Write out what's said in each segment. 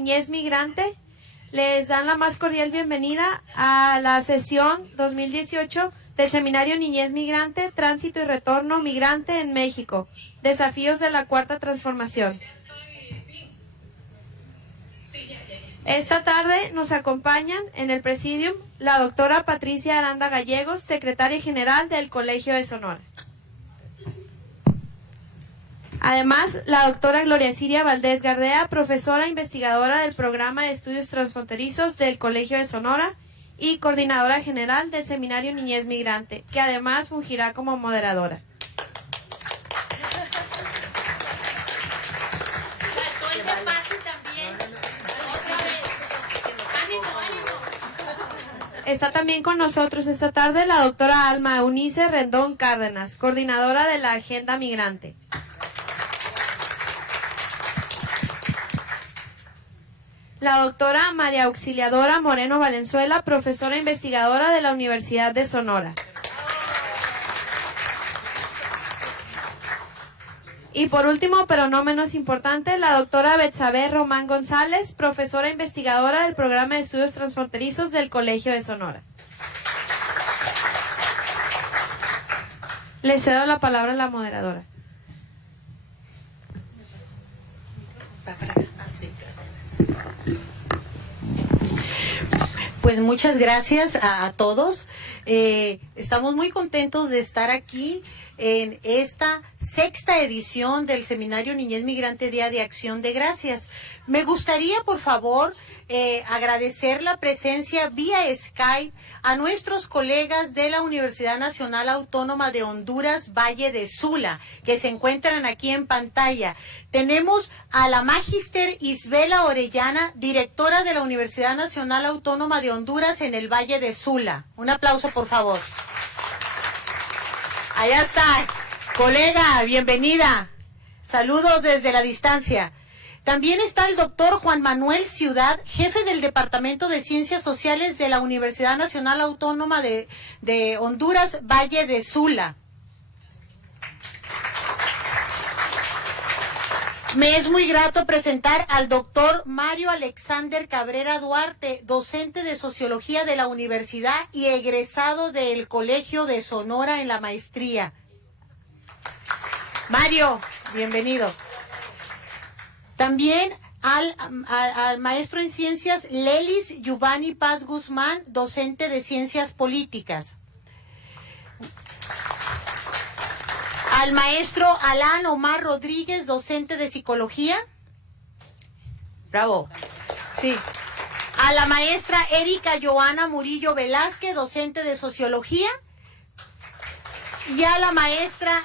Niñez Migrante les dan la más cordial bienvenida a la sesión 2018 del Seminario Niñez Migrante, Tránsito y Retorno Migrante en México, Desafíos de la Cuarta Transformación. Esta tarde nos acompañan en el Presidium la doctora Patricia Aranda Gallegos, secretaria general del Colegio de Sonora. Además, la doctora Gloria Siria Valdés Gardea, profesora investigadora del Programa de Estudios Transfronterizos del Colegio de Sonora y coordinadora general del Seminario Niñez Migrante, que además fungirá como moderadora. Está también con nosotros esta tarde la doctora Alma Eunice Rendón Cárdenas, coordinadora de la Agenda Migrante. La doctora María Auxiliadora Moreno Valenzuela, profesora investigadora de la Universidad de Sonora. Y por último, pero no menos importante, la doctora Betsabe Román González, profesora investigadora del Programa de Estudios Transfronterizos del Colegio de Sonora. Le cedo la palabra a la moderadora. Pues muchas gracias a todos. Estamos muy contentos de estar aquí en esta sexta edición del Seminario Niñez Migrante Día de Acción de Gracias. Me gustaría, por favor, agradecer la presencia vía Skype a nuestros colegas de la Universidad Nacional Autónoma de Honduras, Valle de Sula, que se encuentran aquí en pantalla. Tenemos a la Magíster Isbela Orellana, directora de la Universidad Nacional Autónoma de Honduras en el Valle de Sula. Un aplauso, por favor. Allá está, colega, bienvenida. Saludos desde la distancia. También está el doctor Juan Manuel Ciudad, jefe del Departamento de Ciencias Sociales de la Universidad Nacional Autónoma de Honduras, Valle de Sula. Me es muy grato presentar al doctor Mario Alexander Cabrera Duarte, docente de Sociología de la Universidad y egresado del Colegio de Sonora en la maestría. Mario, bienvenido. También al maestro en ciencias Lelis Giovanni Paz Guzmán, docente de ciencias políticas. Al maestro Alan Omar Rodríguez, docente de psicología. Bravo. Sí. A la maestra Erika Joana Murillo Velázquez, docente de sociología. Y a la maestra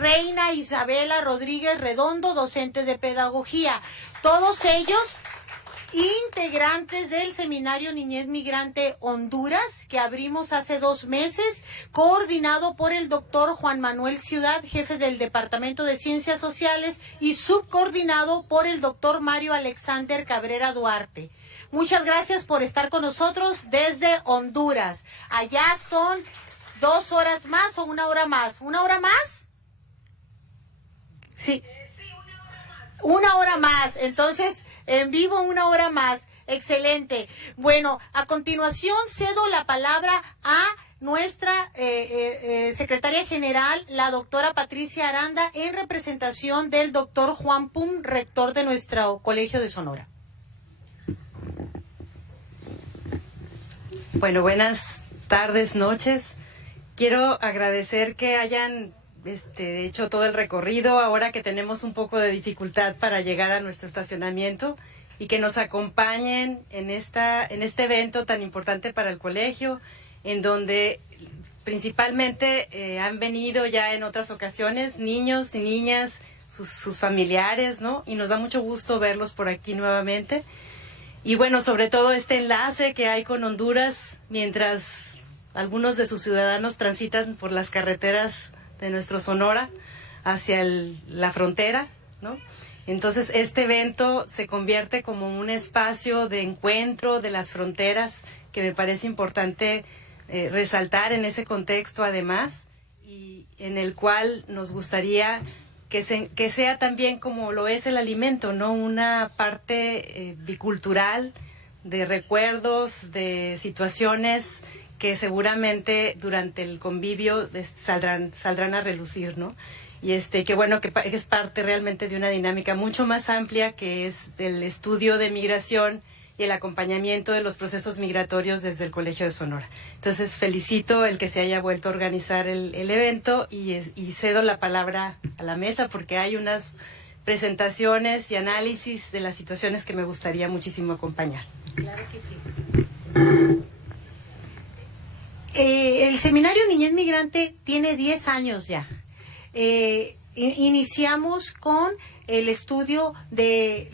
Reina Isabela Rodríguez Redondo, docente de pedagogía. Todos ellos integrantes del Seminario Niñez Migrante Honduras, que abrimos hace 2 meses, coordinado por el doctor Juan Manuel Ciudad, jefe del Departamento de Ciencias Sociales, y subcoordinado por el doctor Mario Alexander Cabrera Duarte. Muchas gracias por estar con nosotros desde Honduras. Allá son 2 horas más o 1 hora más. ¿1 hora más? Sí. 1 hora más. Entonces, en vivo 1 hora más. Excelente. Bueno, a continuación cedo la palabra a nuestra secretaria general, la doctora Patricia Aranda, en representación del doctor Juan Pum, rector de nuestro Colegio de Sonora. Bueno, buenas tardes, noches. Quiero agradecer que hayan hecho todo el recorrido ahora que tenemos un poco de dificultad para llegar a nuestro estacionamiento y que nos acompañen en este evento tan importante para el colegio, en donde principalmente han venido ya en otras ocasiones niños y niñas, sus familiares, ¿no? Y nos da mucho gusto verlos por aquí nuevamente. Y bueno, sobre todo este enlace que hay con Honduras mientras algunos de sus ciudadanos transitan por las carreteras de nuestro Sonora hacia la frontera, ¿no? Entonces este evento se convierte como un espacio de encuentro de las fronteras que me parece importante resaltar en ese contexto además, y en el cual nos gustaría que sea también como lo es el alimento, ¿no? Una parte bicultural de recuerdos, de situaciones que seguramente durante el convivio saldrán a relucir, ¿no? Y que bueno, que es parte realmente de una dinámica mucho más amplia, que es el estudio de migración y el acompañamiento de los procesos migratorios desde el Colegio de Sonora. Entonces felicito el que se haya vuelto a organizar el evento y cedo la palabra a la mesa porque hay unas presentaciones y análisis de las situaciones que me gustaría muchísimo acompañar. Claro que sí. El Seminario Niñez Migrante tiene 10 años ya. Iniciamos con el estudio de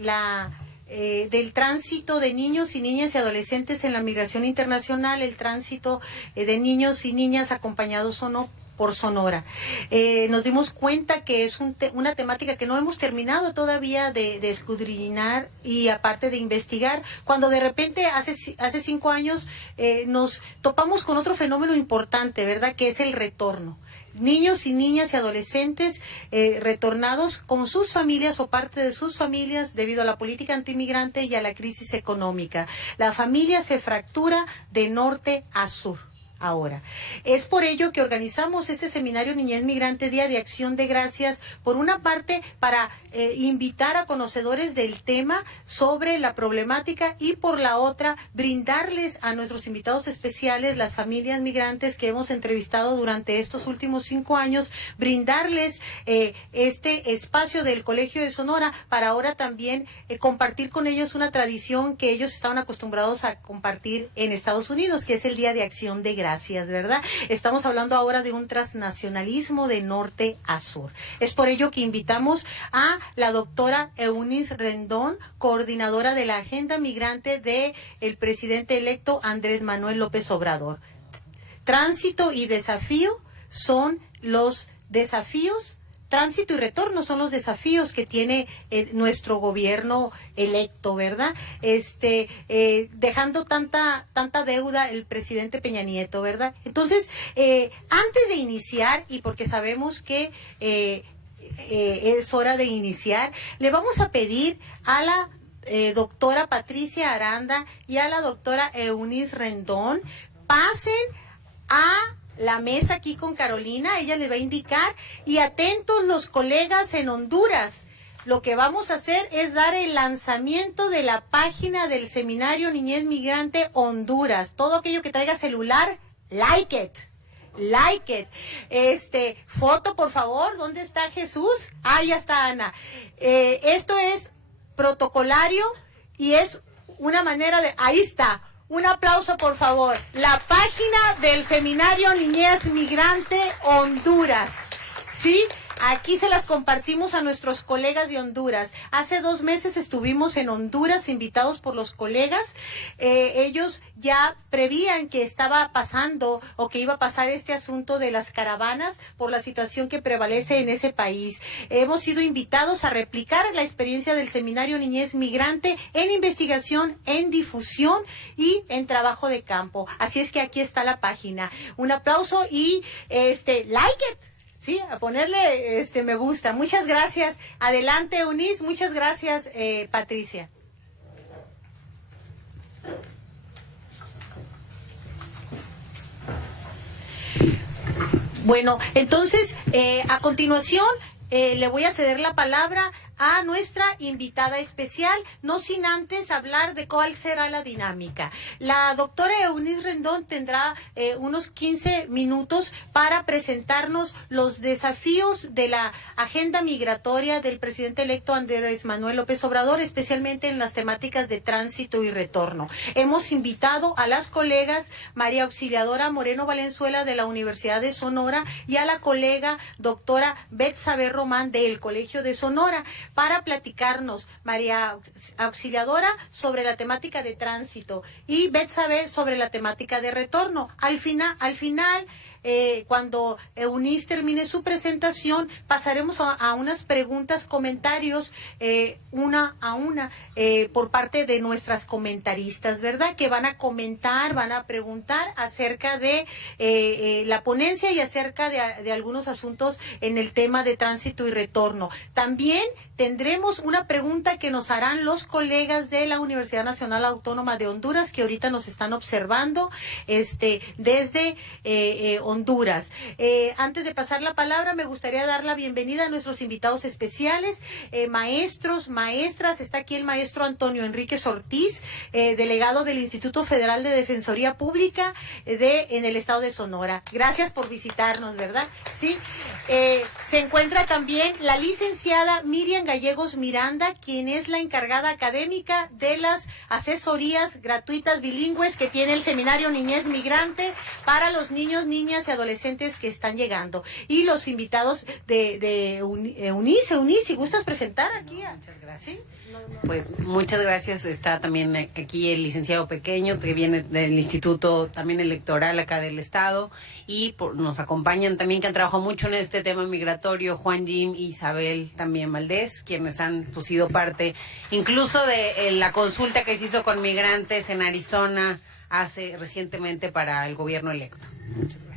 del tránsito de niños y niñas y adolescentes en la migración internacional, el tránsito de niños y niñas acompañados o no por Sonora. Nos dimos cuenta que es una temática que no hemos terminado todavía de escudriñar y aparte de investigar, cuando de repente hace 5 años nos topamos con otro fenómeno importante, ¿verdad?, que es el retorno. Niños y niñas y adolescentes retornados con sus familias o parte de sus familias debido a la política antimigrante y a la crisis económica. La familia se fractura de norte a sur. Ahora, es por ello que organizamos este Seminario Niñez Migrante Día de Acción de Gracias, por una parte para invitar a conocedores del tema sobre la problemática y por la otra brindarles a nuestros invitados especiales, las familias migrantes que hemos entrevistado durante estos últimos 5 años, brindarles este espacio del Colegio de Sonora para ahora también compartir con ellos una tradición que ellos estaban acostumbrados a compartir en Estados Unidos, que es el Día de Acción de Gracias, ¿verdad? Estamos hablando ahora de un transnacionalismo de norte a sur. Es por ello que invitamos a la doctora Eunice Rendón, coordinadora de la Agenda Migrante del presidente electo Andrés Manuel López Obrador. Tránsito y desafío son los desafíos. Tránsito y retorno son los desafíos que tiene nuestro gobierno electo, ¿verdad? Dejando tanta deuda el presidente Peña Nieto, ¿verdad? Entonces, antes de iniciar, y porque sabemos que es hora de iniciar, le vamos a pedir a la doctora Patricia Aranda y a la doctora Eunice Rendón pasen a la mesa aquí con Carolina, ella le va a indicar, y atentos los colegas en Honduras. Lo que vamos a hacer es dar el lanzamiento de la página del Seminario Niñez Migrante Honduras. Todo aquello que traiga celular, like it. Foto, por favor. ¿Dónde está Jesús? Ah, ya está Ana. Esto es protocolario y es una manera de... Ahí está. Un aplauso, por favor. La página del Seminario Niñez Migrante Honduras. ¿Sí? Aquí se las compartimos a nuestros colegas de Honduras. Hace 2 meses estuvimos en Honduras invitados por los colegas. Ellos ya prevían que estaba pasando o que iba a pasar este asunto de las caravanas por la situación que prevalece en ese país. Hemos sido invitados a replicar la experiencia del Seminario Niñez Migrante en investigación, en difusión y en trabajo de campo. Así es que aquí está la página. Un aplauso y like it. Sí, a ponerle me gusta. Muchas gracias. Adelante, Eunice. Muchas gracias, Patricia. Bueno, entonces, a continuación, le voy a ceder la palabra a nuestra invitada especial, no sin antes hablar de cuál será la dinámica. La doctora Eunice Rendón tendrá unos 15 minutos para presentarnos los desafíos de la agenda migratoria del presidente electo Andrés Manuel López Obrador, especialmente en las temáticas de tránsito y retorno. Hemos invitado a las colegas María Auxiliadora Moreno Valenzuela de la Universidad de Sonora y a la colega doctora Betsabe Román del Colegio de Sonora, para platicarnos, María Auxiliadora sobre la temática de tránsito y Betsabe sobre la temática de retorno. Al final cuando Eunice termine su presentación, pasaremos a unas preguntas, comentarios, una a una, por parte de nuestras comentaristas, ¿verdad? Que van a comentar, van a preguntar acerca de la ponencia y acerca de algunos asuntos en el tema de tránsito y retorno. También tendremos una pregunta que nos harán los colegas de la Universidad Nacional Autónoma de Honduras, que ahorita nos están observando desde Honduras. Antes de pasar la palabra, me gustaría dar la bienvenida a nuestros invitados especiales, maestros, maestras. Está aquí el maestro Antonio Enríquez Ortiz, delegado del Instituto Federal de Defensoría Pública en el estado de Sonora. Gracias por visitarnos, ¿verdad? Sí. Se encuentra también la licenciada Miriam Gallegos Miranda, quien es la encargada académica de las asesorías gratuitas bilingües que tiene el Seminario Niñez Migrante para los niños, niñas y adolescentes que están llegando. Y los invitados de Eunice, si gustas presentar aquí. Muchas gracias. ¿Sí? Pues muchas gracias. Está también aquí el licenciado Pequeño, que viene del Instituto también Electoral acá del Estado, y nos acompañan también, que han trabajado mucho en este tema migratorio, Juan Jim y Isabel también Valdés, quienes han sido parte incluso de la consulta que se hizo con migrantes en Arizona recientemente para el gobierno electo. Muchas gracias.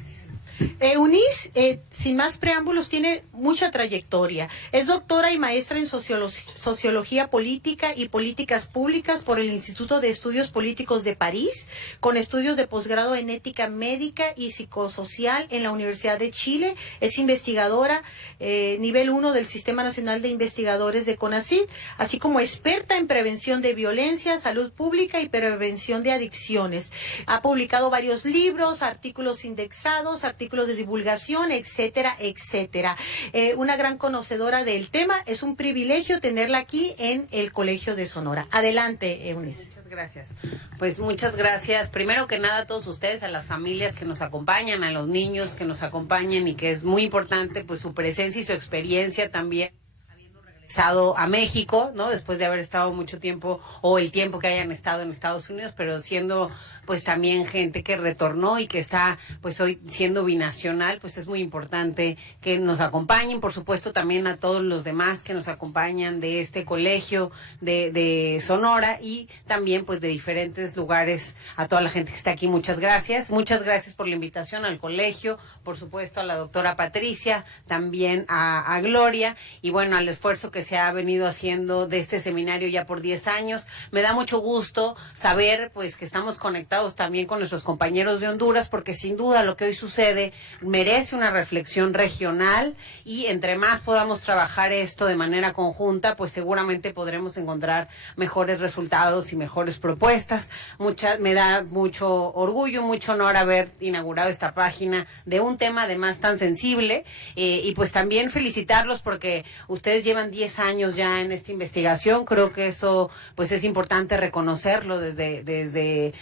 Eunice, sin más preámbulos, tiene mucha trayectoria. Es doctora y maestra en Sociología Política y Políticas Públicas por el Instituto de Estudios Políticos de París, con estudios de posgrado en Ética Médica y Psicosocial en la Universidad de Chile. Es investigadora nivel 1 del Sistema Nacional de Investigadores de CONACYT, así como experta en prevención de violencia, salud pública y prevención de adicciones. Ha publicado varios libros, artículos indexados, artículos de divulgación, etcétera, etcétera. Una gran conocedora del tema. Es un privilegio tenerla aquí en el Colegio de Sonora. Adelante, Eunice. Muchas gracias. Pues muchas gracias. Primero que nada a todos ustedes, a las familias que nos acompañan, a los niños que nos acompañan, y que es muy importante pues su presencia y su experiencia también a México, ¿no? Después de haber estado mucho tiempo, o el tiempo que hayan estado en Estados Unidos, pero siendo pues también gente que retornó y que está pues hoy siendo binacional, pues es muy importante que nos acompañen. Por supuesto también a todos los demás que nos acompañan de este colegio de Sonora, y también pues de diferentes lugares, a toda la gente que está aquí. Muchas gracias por la invitación al colegio, por supuesto a la doctora Patricia, también a Gloria, y bueno, al esfuerzo que se ha venido haciendo de este seminario ya por 10 años. Me da mucho gusto saber pues que estamos conectados también con nuestros compañeros de Honduras, porque sin duda lo que hoy sucede merece una reflexión regional, y entre más podamos trabajar esto de manera conjunta, pues seguramente podremos encontrar mejores resultados y mejores propuestas. Me da mucho orgullo, mucho honor haber inaugurado esta página de un tema además tan sensible, y pues también felicitarlos porque ustedes llevan 10 años ya en esta investigación. Creo que eso pues es importante reconocerlo desde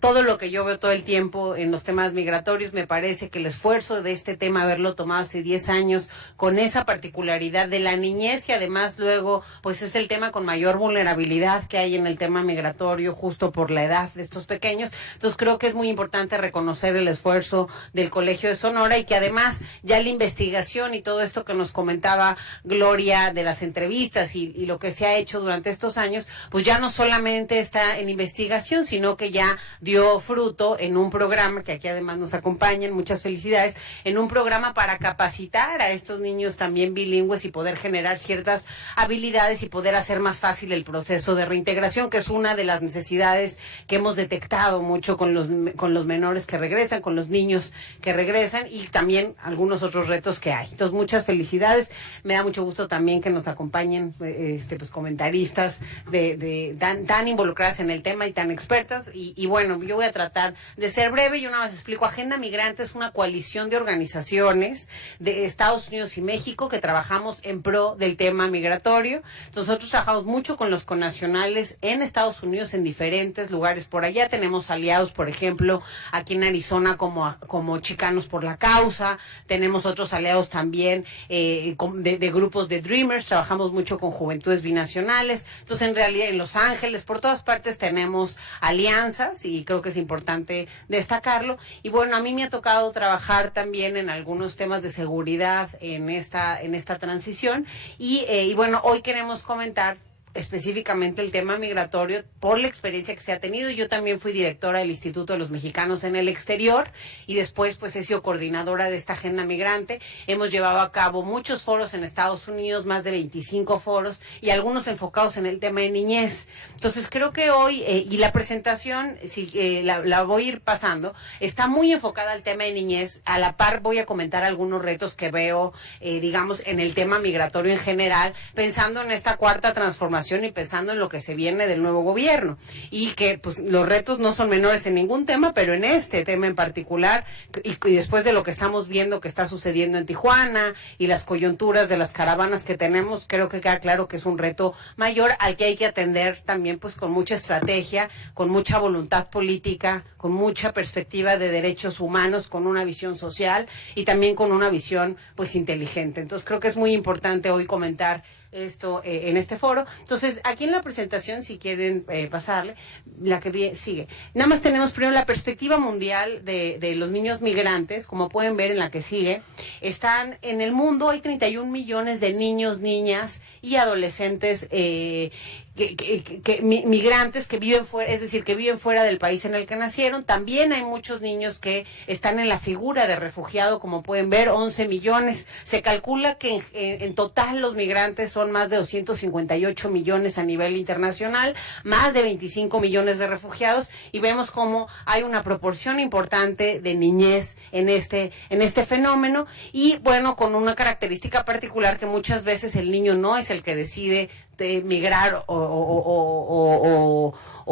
todo lo que yo veo todo el tiempo en los temas migratorios. Me parece que el esfuerzo de este tema, haberlo tomado hace 10 años, con esa particularidad de la niñez, que además luego pues es el tema con mayor vulnerabilidad que hay en el tema migratorio, justo por la edad de estos pequeños. Entonces creo que es muy importante reconocer el esfuerzo del Colegio de Sonora, y que además ya la investigación y todo esto que nos comentaba Gloria de las entrevistas y lo que se ha hecho durante estos años, pues ya no solamente está en investigación, sino que ya dio fruto en un programa que aquí además nos acompañan, muchas felicidades, en un programa para capacitar a estos niños también bilingües y poder generar ciertas habilidades y poder hacer más fácil el proceso de reintegración, que es una de las necesidades que hemos detectado mucho con los menores que regresan, con los niños que regresan, y también algunos otros retos que hay. Entonces, muchas felicidades. Me da mucho gusto también que nos acompañen pues comentaristas tan involucradas en el tema y tan expertas, y bueno, yo voy a tratar de ser breve, y una vez explico. Agenda Migrante es una coalición de organizaciones de Estados Unidos y México que trabajamos en pro del tema migratorio. Entonces, nosotros trabajamos mucho con los connacionales en Estados Unidos, en diferentes lugares por allá. Tenemos aliados, por ejemplo, aquí en Arizona como Chicanos por la Causa. Tenemos otros aliados también de grupos de Dreamers, Dreamers, trabajamos mucho con juventudes binacionales, entonces en realidad en Los Ángeles, por todas partes tenemos alianzas y creo que es importante destacarlo. Y bueno, a mí me ha tocado trabajar también en algunos temas de seguridad en esta transición y bueno, hoy queremos comentar específicamente el tema migratorio por la experiencia que se ha tenido. Yo también fui directora del Instituto de los Mexicanos en el Exterior y después pues he sido coordinadora de esta agenda migrante. Hemos llevado a cabo muchos foros en Estados Unidos, más de 25 foros y algunos enfocados en el tema de niñez. Entonces creo que hoy, y la presentación, la voy a ir pasando, está muy enfocada al tema de niñez. A la par voy a comentar algunos retos que veo, digamos, en el tema migratorio en general, pensando en esta cuarta transformación y pensando en lo que se viene del nuevo gobierno y que pues los retos no son menores en ningún tema, pero en este tema en particular y después de lo que estamos viendo que está sucediendo en Tijuana y las coyunturas de las caravanas que tenemos, creo que queda claro que es un reto mayor al que hay que atender también pues con mucha estrategia, con mucha voluntad política, con mucha perspectiva de derechos humanos, con una visión social y también con una visión pues inteligente. Entonces creo que es muy importante hoy comentar esto en este foro. Entonces, aquí en la presentación, si quieren pasarle, la que sigue. Nada más tenemos primero la perspectiva mundial de los niños migrantes, como pueden ver en la que sigue. Están en el mundo, hay 31 millones de niños, niñas y adolescentes migrantes que viven fuera, es decir, que viven fuera del país en el que nacieron. También hay muchos niños que están en la figura de refugiado, como pueden ver, 11 millones. Se calcula que en total los migrantes son más de 258 millones a nivel internacional, más de 25 millones de refugiados, y vemos cómo hay una proporción importante de niñez en este fenómeno, y bueno, con una característica particular que muchas veces el niño no es el que decide migrar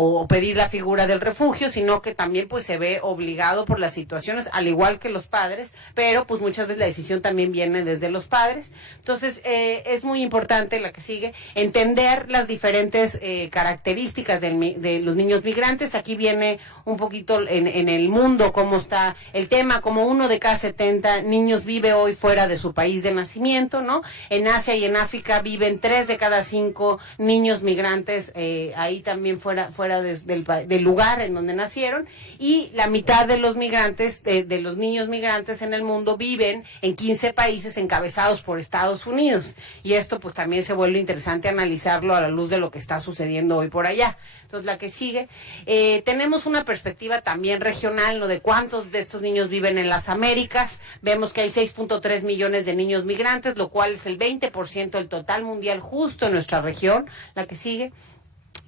o pedir la figura del refugio, sino que también pues se ve obligado por las situaciones, al igual que los padres, pero pues muchas veces la decisión también viene desde los padres. Entonces es muy importante, la que sigue, entender las diferentes características de los niños migrantes. Aquí viene un poquito en el mundo cómo está el tema, como 1 de cada 70 niños vive hoy fuera de su país de nacimiento, ¿no? En Asia y en África viven 3 de cada 5 niños migrantes, ahí también fuera del lugar en donde nacieron, y la mitad de los migrantes, de los niños migrantes en el mundo viven en 15 países encabezados por Estados Unidos, y esto pues también se vuelve interesante analizarlo a la luz de lo que está sucediendo hoy por allá. Entonces la que sigue, tenemos una perspectiva también regional, ¿no? De cuántos de estos niños viven en las Américas. Vemos que hay 6.3 millones de niños migrantes, lo cual es el 20% del total mundial justo en nuestra región. La que sigue.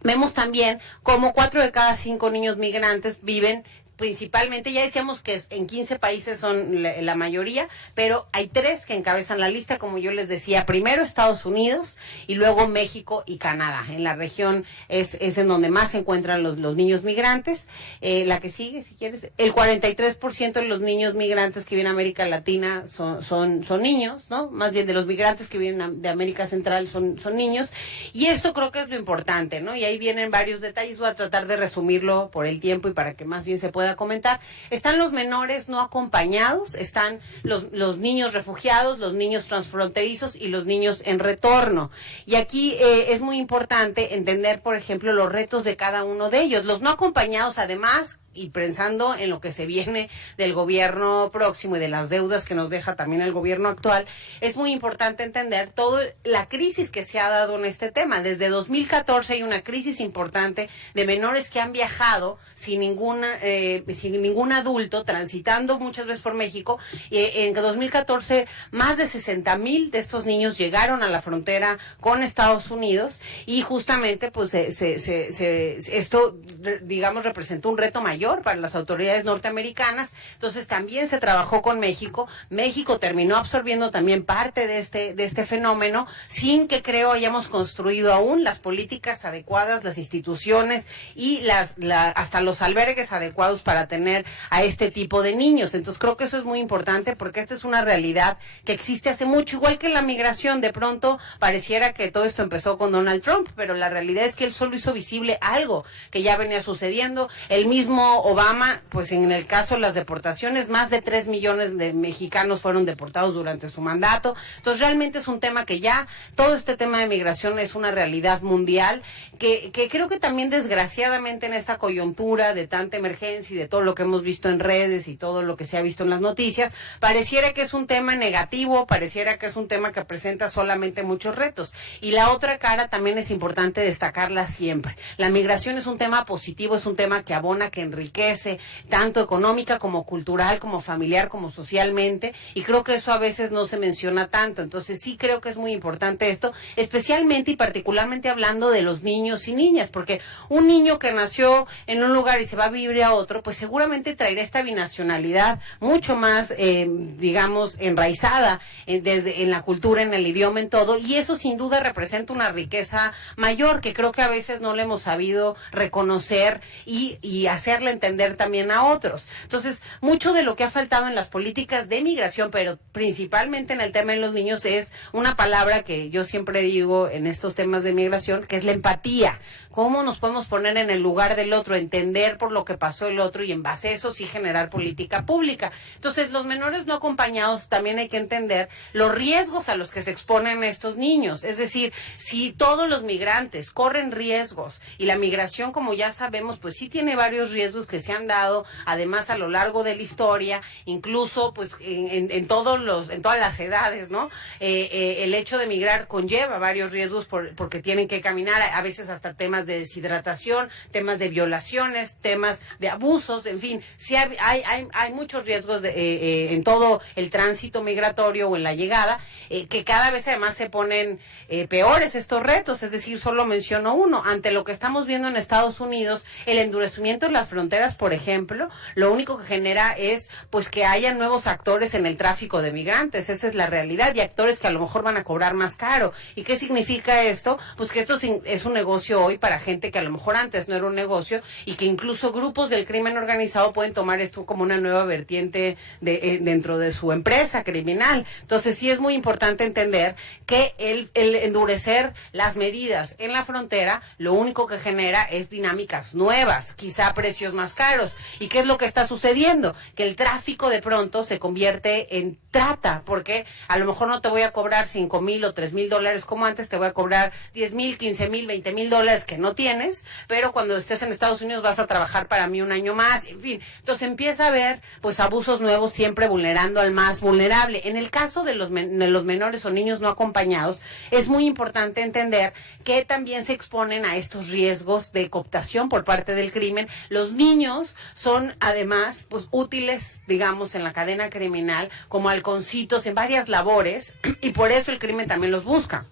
Vemos también cómo 4 de cada 5 niños migrantes viven principalmente, ya decíamos que en 15 países son la mayoría, pero hay 3 que encabezan la lista, como yo les decía, primero Estados Unidos y luego México y Canadá. En la región es en donde más se encuentran los niños migrantes. La que sigue, si quieres, el 43% de los niños migrantes que viven a América Latina son niños, ¿no? Más bien de los migrantes que vienen de América Central son niños, y esto creo que es lo importante, ¿no? Y ahí vienen varios detalles, voy a tratar de resumirlo por el tiempo y para que más bien se pueda comentar. Están los menores no acompañados, están los niños refugiados, los niños transfronterizos y los niños en retorno. Y aquí es muy importante entender, por ejemplo, los retos de cada uno de ellos. Los no acompañados, además, y pensando en lo que se viene del gobierno próximo y de las deudas que nos deja también el gobierno actual, es muy importante entender toda la crisis que se ha dado en este tema. Desde 2014 hay una crisis importante de menores que han viajado sin ningún adulto, transitando muchas veces por México. En 2014 más de 60,000 de estos niños llegaron a la frontera con Estados Unidos, y justamente pues esto, digamos, representó un reto mayor para las autoridades norteamericanas. Entonces también se trabajó con México. México terminó absorbiendo también parte de este fenómeno, sin que creo hayamos construido aún las políticas adecuadas, las instituciones y hasta los albergues adecuados para tener a este tipo de niños. Entonces creo que eso es muy importante, porque esta es una realidad que existe hace mucho, igual que la migración. De pronto pareciera que todo esto empezó con Donald Trump, pero la realidad es que él solo hizo visible algo que ya venía sucediendo. El mismo gobierno Obama, pues en el caso de las deportaciones, más de 3 millones de mexicanos fueron deportados durante su mandato. Entonces realmente es un tema que ya, todo este tema de migración es una realidad mundial, que creo que también desgraciadamente en esta coyuntura de tanta emergencia y de todo lo que hemos visto en redes y todo lo que se ha visto en las noticias, pareciera que es un tema negativo, pareciera que es un tema que presenta solamente muchos retos. Y la otra cara también es importante destacarla siempre. La migración es un tema positivo, es un tema que abona, que enriquece, tanto económica como cultural, como familiar, como socialmente, y creo que eso a veces no se menciona tanto. Entonces sí creo que es muy importante esto, especialmente y particularmente hablando de los niños y niñas, porque un niño que nació en un lugar y se va a vivir a otro, pues seguramente traerá esta binacionalidad mucho más, digamos, enraizada en la cultura, en el idioma, en todo, y eso sin duda representa una riqueza mayor que creo que a veces no le hemos sabido reconocer y hacerle entender también a otros. Entonces, mucho de lo que ha faltado en las políticas de migración, pero principalmente en el tema de los niños, es una palabra que yo siempre digo en estos temas de migración, que es la empatía. ¿Cómo nos podemos poner en el lugar del otro, entender por lo que pasó el otro y en base a eso sí generar política pública? Entonces, los menores no acompañados también hay que entender los riesgos a los que se exponen estos niños. Es decir, si todos los migrantes corren riesgos y la migración, como ya sabemos, pues sí tiene varios riesgos que se han dado, además a lo largo de la historia, incluso pues en todas las edades, ¿no? El hecho de migrar conlleva varios riesgos porque tienen que caminar, a veces hasta temas de deshidratación, temas de violaciones, temas de abusos, en fin, sí hay muchos riesgos en todo el tránsito migratorio o en la llegada, que cada vez además se ponen peores estos retos. Es decir, solo menciono uno, ante lo que estamos viendo en Estados Unidos, el endurecimiento de las fronteras, por ejemplo, lo único que genera es pues que haya nuevos actores en el tráfico de migrantes. Esa es la realidad, y actores que a lo mejor van a cobrar más caro. ¿Y qué significa esto? Pues que esto es un negocio hoy para gente que a lo mejor antes no era un negocio, y que incluso grupos del crimen organizado pueden tomar esto como una nueva vertiente dentro de su empresa criminal. Entonces sí es muy importante entender que el endurecer las medidas en la frontera lo único que genera es dinámicas nuevas, quizá precios más caros. ¿Y qué es lo que está sucediendo? Que el tráfico de pronto se convierte en trata, porque a lo mejor no te voy a cobrar $5,000 o $3,000 como antes, te voy a cobrar $10,000, $15,000, $20,000 que no tienes, pero cuando estés en Estados Unidos vas a trabajar para mí un año más, en fin. Entonces empieza a haber pues abusos nuevos, siempre vulnerando al más vulnerable. En el caso de los menores o niños no acompañados, es muy importante entender que también se exponen a estos riesgos de cooptación por parte del crimen. Los niños son además pues útiles, digamos, en la cadena criminal como halconcitos en varias labores, y por eso el crimen también los busca.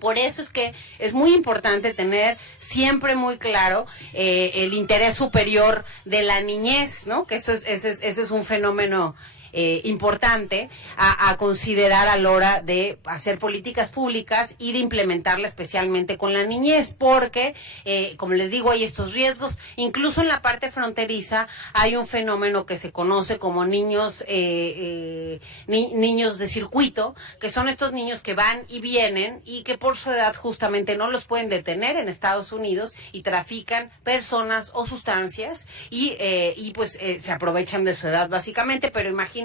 Por eso es que es muy importante tener siempre muy claro el interés superior de la niñez, ¿no? Que ese es un fenómeno importante a considerar a la hora de hacer políticas públicas y de implementarla especialmente con la niñez, porque, como les digo, hay estos riesgos. Incluso en la parte fronteriza hay un fenómeno que se conoce como niños de circuito, que son estos niños que van y vienen y que por su edad justamente no los pueden detener en Estados Unidos y trafican personas o sustancias y pues se aprovechan de su edad básicamente. Pero imagínense,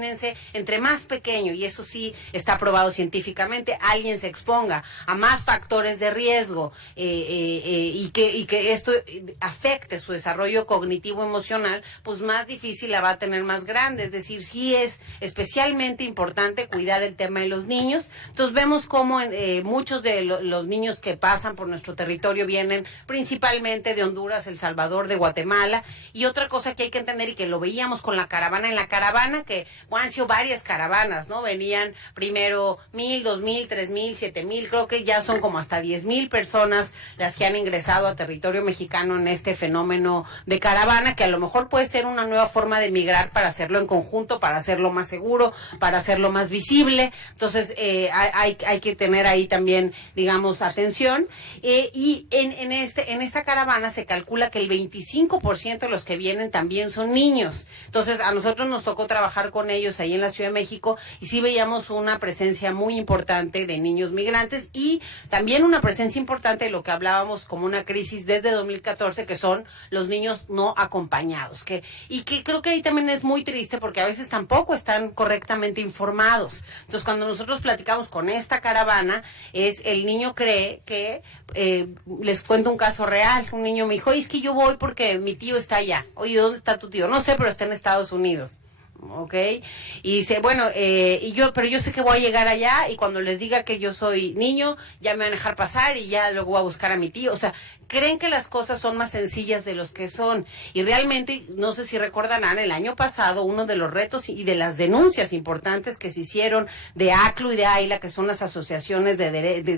entre más pequeño, y eso sí está probado científicamente, alguien se exponga a más factores de riesgo y que esto afecte su desarrollo cognitivo emocional, pues más difícil la va a tener más grande. Es decir, sí es especialmente importante cuidar el tema de los niños. Entonces vemos cómo muchos de los niños que pasan por nuestro territorio vienen principalmente de Honduras, El Salvador, de Guatemala. Y otra cosa que hay que entender, y que lo veíamos con la caravana, en la caravana que han sido varias caravanas, ¿no? Venían primero 1,000, 2,000, 3,000, 7,000, creo que ya son como hasta 10,000 personas las que han ingresado a territorio mexicano en este fenómeno de caravana, que a lo mejor puede ser una nueva forma de migrar para hacerlo en conjunto, para hacerlo más seguro, para hacerlo más visible. Entonces hay que tener ahí también, digamos, atención. Y en esta caravana se calcula que el 25% de los que vienen también son niños. Entonces a nosotros nos tocó trabajar con con ellos ahí en la Ciudad de México y sí veíamos una presencia muy importante de niños migrantes y también una presencia importante de lo que hablábamos como una crisis desde 2014, que son los niños no acompañados, que creo que ahí también es muy triste porque a veces tampoco están correctamente informados. Entonces, cuando nosotros platicamos con esta caravana, el niño cree que, les cuento un caso real, un niño me dijo, es que yo voy porque mi tío está allá. Oye, ¿dónde está tu tío? No sé, pero está en Estados Unidos. ¿Ok? Y dice, bueno, pero yo sé que voy a llegar allá y cuando les diga que yo soy niño, ya me van a dejar pasar y ya luego voy a buscar a mi tío. O sea, creen que las cosas son más sencillas de los que son. Y realmente, no sé si recordarán, el año pasado, uno de los retos y de las denuncias importantes que se hicieron de ACLU y de AILA, que son las asociaciones de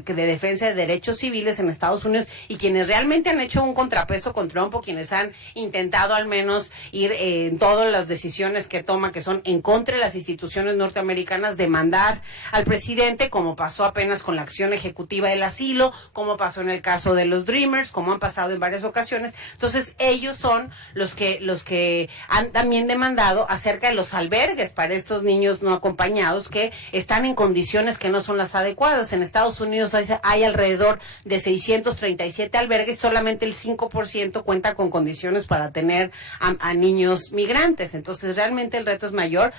defensa de derechos civiles en Estados Unidos, y quienes realmente han hecho un contrapeso con Trump, o quienes han intentado al menos ir en todas las decisiones que toma, que son en contra de las instituciones norteamericanas, demandar al presidente, como pasó apenas con la acción ejecutiva del asilo, como pasó en el caso de los Dreamers, como han pasado en varias ocasiones. Entonces, ellos son los que han también demandado acerca de los albergues para estos niños no acompañados que están en condiciones que no son las adecuadas. En Estados Unidos hay alrededor de 637 albergues, solamente el 5% cuenta con condiciones para tener a niños migrantes. Entonces, realmente el reto es mayor.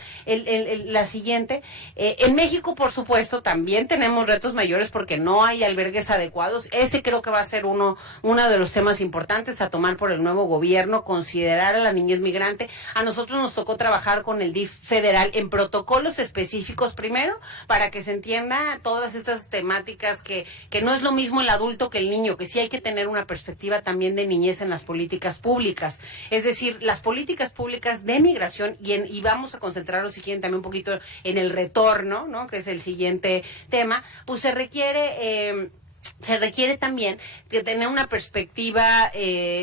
La siguiente, en México, por supuesto, también tenemos retos mayores porque no hay albergues adecuados. Ese creo que va a ser uno de los temas importantes a tomar por el nuevo gobierno, considerar a la niñez migrante. A nosotros nos tocó trabajar con el DIF federal en protocolos específicos primero, para que se entienda todas estas temáticas que no es lo mismo el adulto que el niño, que sí hay que tener una perspectiva también de niñez en las políticas públicas. Es decir, las políticas públicas de migración y vamos a concentrarnos, si quieren, también un poquito en el retorno, ¿no? Que es el siguiente tema, pues se requiere también de tener una perspectiva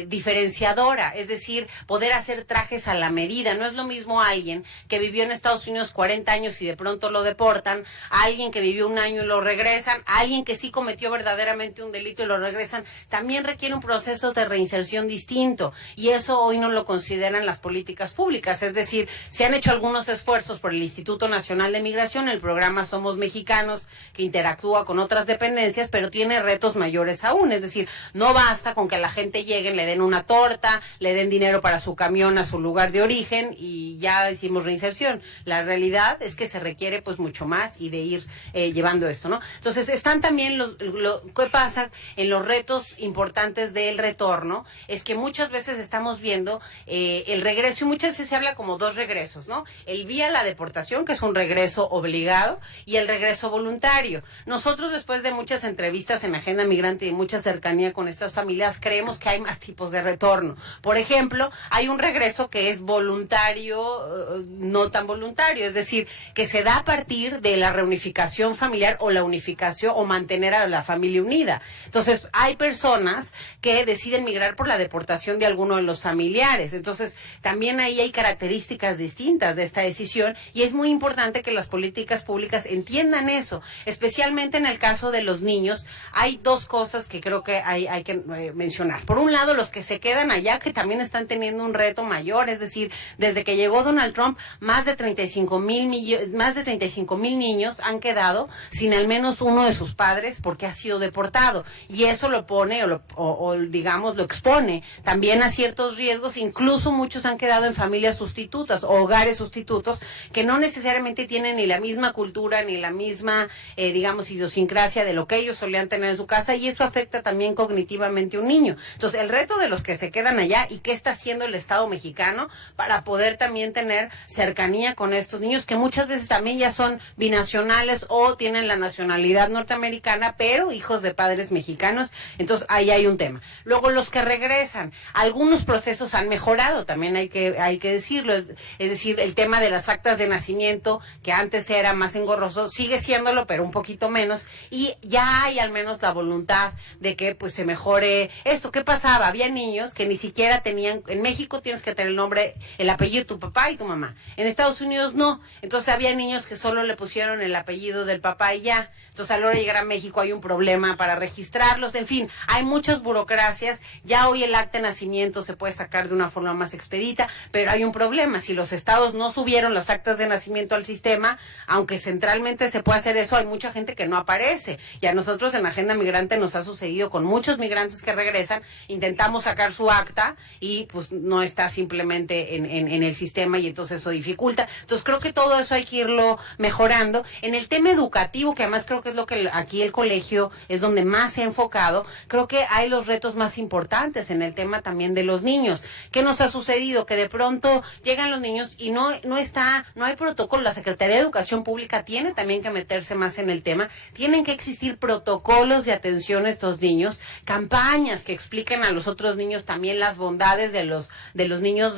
diferenciadora, es decir, poder hacer trajes a la medida. No es lo mismo alguien que vivió en Estados Unidos 40 años y de pronto lo deportan, a alguien que vivió un año y lo regresan, a alguien que sí cometió verdaderamente un delito y lo regresan. También requiere un proceso de reinserción distinto, y eso hoy no lo consideran las políticas públicas. Es decir, se han hecho algunos esfuerzos por el Instituto Nacional de Migración, el programa Somos Mexicanos, que interactúa con otras dependencias, pero tiene retos mayores aún. Es decir, no basta con que a la gente lleguen, le den una torta, le den dinero para su camión a su lugar de origen y ya hicimos reinserción. La realidad es que se requiere pues mucho más y de ir llevando esto, ¿no? Entonces están también ¿qué pasa en los retos importantes del retorno? Es que muchas veces estamos viendo el regreso, y muchas veces se habla como dos regresos, ¿no? El vía la deportación, que es un regreso obligado, y el regreso voluntario. Nosotros, después de muchas entrevistas en Agenda Migrante y mucha cercanía con estas familias, creemos que hay más tipos de retorno. Por ejemplo, hay un regreso que es voluntario, no tan voluntario, es decir, que se da a partir de la reunificación familiar o la unificación o mantener a la familia unida. Entonces, hay personas que deciden migrar por la deportación de alguno de los familiares. Entonces, también ahí hay características distintas de esta decisión, y es muy importante que las políticas públicas entiendan eso, especialmente en el caso de los niños. Hay dos cosas que creo que hay que mencionar. Por un lado, los que se quedan allá, que también están teniendo un reto mayor, es decir, desde que llegó Donald Trump, más de 35,000 niños han quedado sin al menos uno de sus padres porque ha sido deportado, y eso lo pone o digamos lo expone también a ciertos riesgos. Incluso muchos han quedado en familias sustitutas o hogares sustitutos que no necesariamente tienen ni la misma cultura ni la misma digamos idiosincrasia de lo que ellos solían tener en su casa, y eso afecta también cognitivamente a un niño. Entonces, el reto de los que se quedan allá, y qué está haciendo el Estado mexicano para poder también tener cercanía con estos niños, que muchas veces también ya son binacionales o tienen la nacionalidad norteamericana, pero hijos de padres mexicanos. Entonces, ahí hay un tema. Luego, los que regresan, algunos procesos han mejorado, también hay que decirlo, es decir, el tema de las actas de nacimiento, que antes era más engorroso, sigue siéndolo, pero un poquito menos, y ya hay al menos tenemos la voluntad de que pues se mejore esto. ¿Qué pasaba? Había niños que ni siquiera tenían, en México tienes que tener el nombre, el apellido de tu papá y tu mamá. En Estados Unidos no. Entonces había niños que solo le pusieron el apellido del papá y ya. Entonces a la hora de llegar a México hay un problema para registrarlos. En fin, hay muchas burocracias. Ya hoy el acta de nacimiento se puede sacar de una forma más expedita, pero hay un problema. Si los estados no subieron las actas de nacimiento al sistema, aunque centralmente se puede hacer eso, hay mucha gente que no aparece. Y a nosotros en la Agenda Migrante nos ha sucedido con muchos migrantes que regresan, intentamos sacar su acta y pues no está simplemente en el sistema y entonces eso dificulta. Entonces creo que todo eso hay que irlo mejorando. En el tema educativo, que además creo que es lo que aquí el colegio es donde más se ha enfocado, creo que hay los retos más importantes en el tema también de los niños. ¿Qué nos ha sucedido? Que de pronto llegan los niños y no hay protocolo. La Secretaría de Educación Pública tiene también que meterse más en el tema. Tienen que existir protocolos de atención a estos niños, campañas que expliquen a los otros niños también las bondades de los niños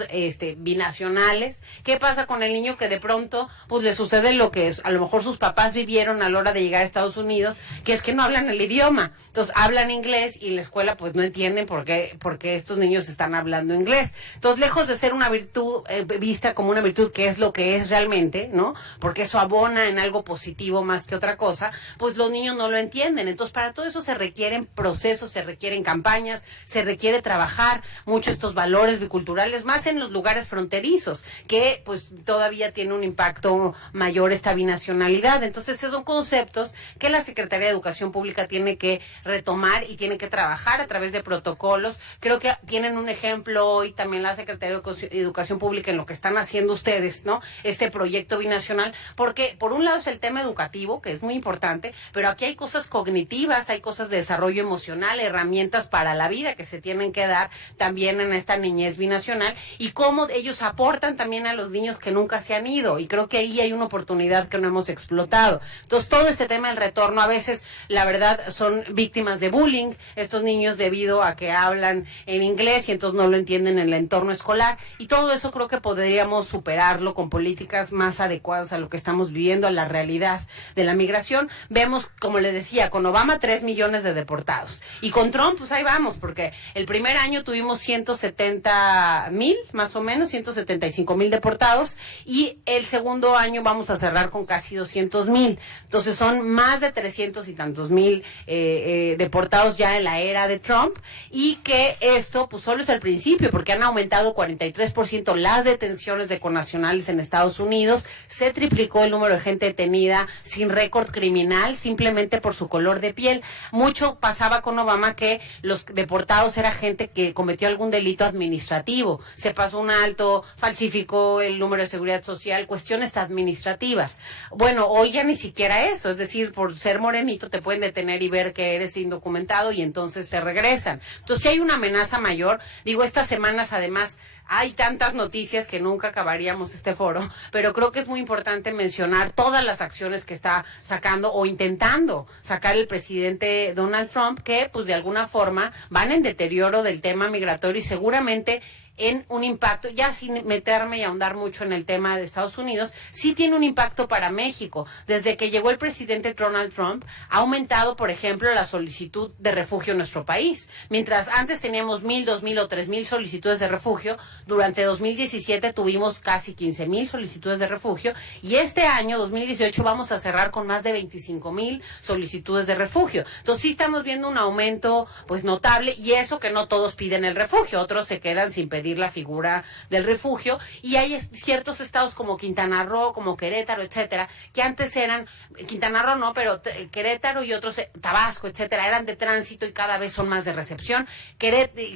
binacionales. ¿Qué pasa con el niño que de pronto pues le sucede lo que a lo mejor sus papás vivieron a la hora de llegar a Estados Unidos, que es que no hablan el idioma? Entonces hablan inglés y en la escuela pues no entienden por qué estos niños están hablando inglés. Entonces, lejos de ser una virtud vista como una virtud, que es lo que es realmente, ¿no? Porque eso abona en algo positivo más que otra cosa, pues los niños no lo entienden. Entonces, para todo eso se requieren procesos, se requieren campañas, se requiere trabajar mucho estos valores biculturales, más en los lugares fronterizos, que pues todavía tiene un impacto mayor esta binacionalidad. Entonces, esos son conceptos que la Secretaría de Educación Pública tiene que retomar y tiene que trabajar a través de protocolos. Creo que tienen un ejemplo hoy también la Secretaría de Educación Pública en lo que están haciendo ustedes, ¿no? Este proyecto binacional, porque por un lado es el tema educativo, que es muy importante, pero aquí hay cosas cognitivas, hay cosas de desarrollo emocional, herramientas para la vida que se tienen que dar también en esta niñez binacional, y cómo ellos aportan también a los niños que nunca se han ido, y creo que ahí hay una oportunidad que no hemos explotado. Entonces, todo este tema del retorno, a veces, la verdad, son víctimas de bullying, estos niños, debido a que hablan en inglés y entonces no lo entienden en el entorno escolar, y todo eso creo que podríamos superarlo con políticas más adecuadas a lo que estamos viviendo, a la realidad de la migración. Vemos, como les decía, con Obama 3 millones de deportados, y con Trump pues ahí vamos, porque el primer año tuvimos 170,000, más o menos 175,000 deportados, y el segundo año vamos a cerrar con casi 200,000. Entonces son más de 300 y tantos mil deportados ya en la era de Trump, y que esto pues solo es el principio, porque han aumentado 43% las detenciones de connacionales en Estados Unidos, se triplicó el número de gente detenida sin récord criminal simplemente por su color de piel. Mucho pasaba con Obama, que los deportados era gente que cometió algún delito administrativo, se pasó un alto, falsificó el número de seguridad social, cuestiones administrativas. Bueno, hoy ya ni siquiera eso, es decir, por ser morenito te pueden detener y ver que eres indocumentado y entonces te regresan. Entonces, si hay una amenaza mayor, digo, estas semanas además hay tantas noticias que nunca acabaríamos este foro, pero creo que es muy importante mencionar todas las acciones que está sacando o intentando sacar el presidente Donald Trump, que pues de alguna forma van en deterioro del tema migratorio y seguramente en un impacto, ya sin meterme y ahondar mucho en el tema de Estados Unidos, sí tiene un impacto para México. Desde que llegó el presidente Donald Trump, ha aumentado, por ejemplo, la solicitud de refugio en nuestro país. Mientras antes teníamos 1,000, 2,000 o 3,000 solicitudes de refugio, durante 2017 tuvimos casi 15,000 solicitudes de refugio, y este año, 2018, vamos a cerrar con más de 25,000 solicitudes de refugio. Entonces sí estamos viendo un aumento pues notable, y eso que no todos piden el refugio, otros se quedan sin pedir la figura del refugio, y hay ciertos estados como Quintana Roo, como Querétaro, etcétera, que antes eran, Quintana Roo no, pero Querétaro y otros, Tabasco, etcétera, eran de tránsito y cada vez son más de recepción.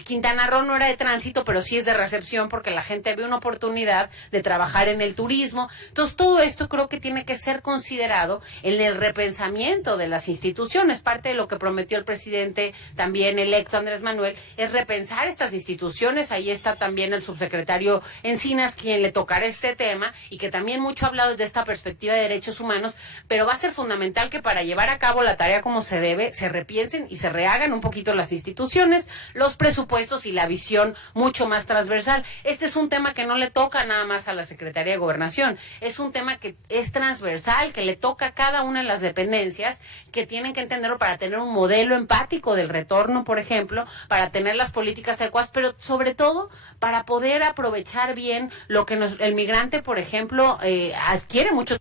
Quintana Roo no era de tránsito, pero sí es de recepción porque la gente ve una oportunidad de trabajar en el turismo. Entonces, todo esto creo que tiene que ser considerado en el repensamiento de las instituciones. Parte de lo que prometió el presidente también electo Andrés Manuel es repensar estas instituciones. Ahí está está también el subsecretario Encinas, quien le tocará este tema y que también mucho ha hablado desde esta perspectiva de derechos humanos, pero va a ser fundamental que para llevar a cabo la tarea como se debe, se repiensen y se rehagan un poquito las instituciones, los presupuestos y la visión mucho más transversal. Este es un tema que no le toca nada más a la Secretaría de Gobernación, es un tema que es transversal, que le toca a cada una de las dependencias, que tienen que entenderlo para tener un modelo empático del retorno, por ejemplo, para tener las políticas adecuadas, pero sobre todo para poder aprovechar bien lo que el migrante, por ejemplo, adquiere mucho.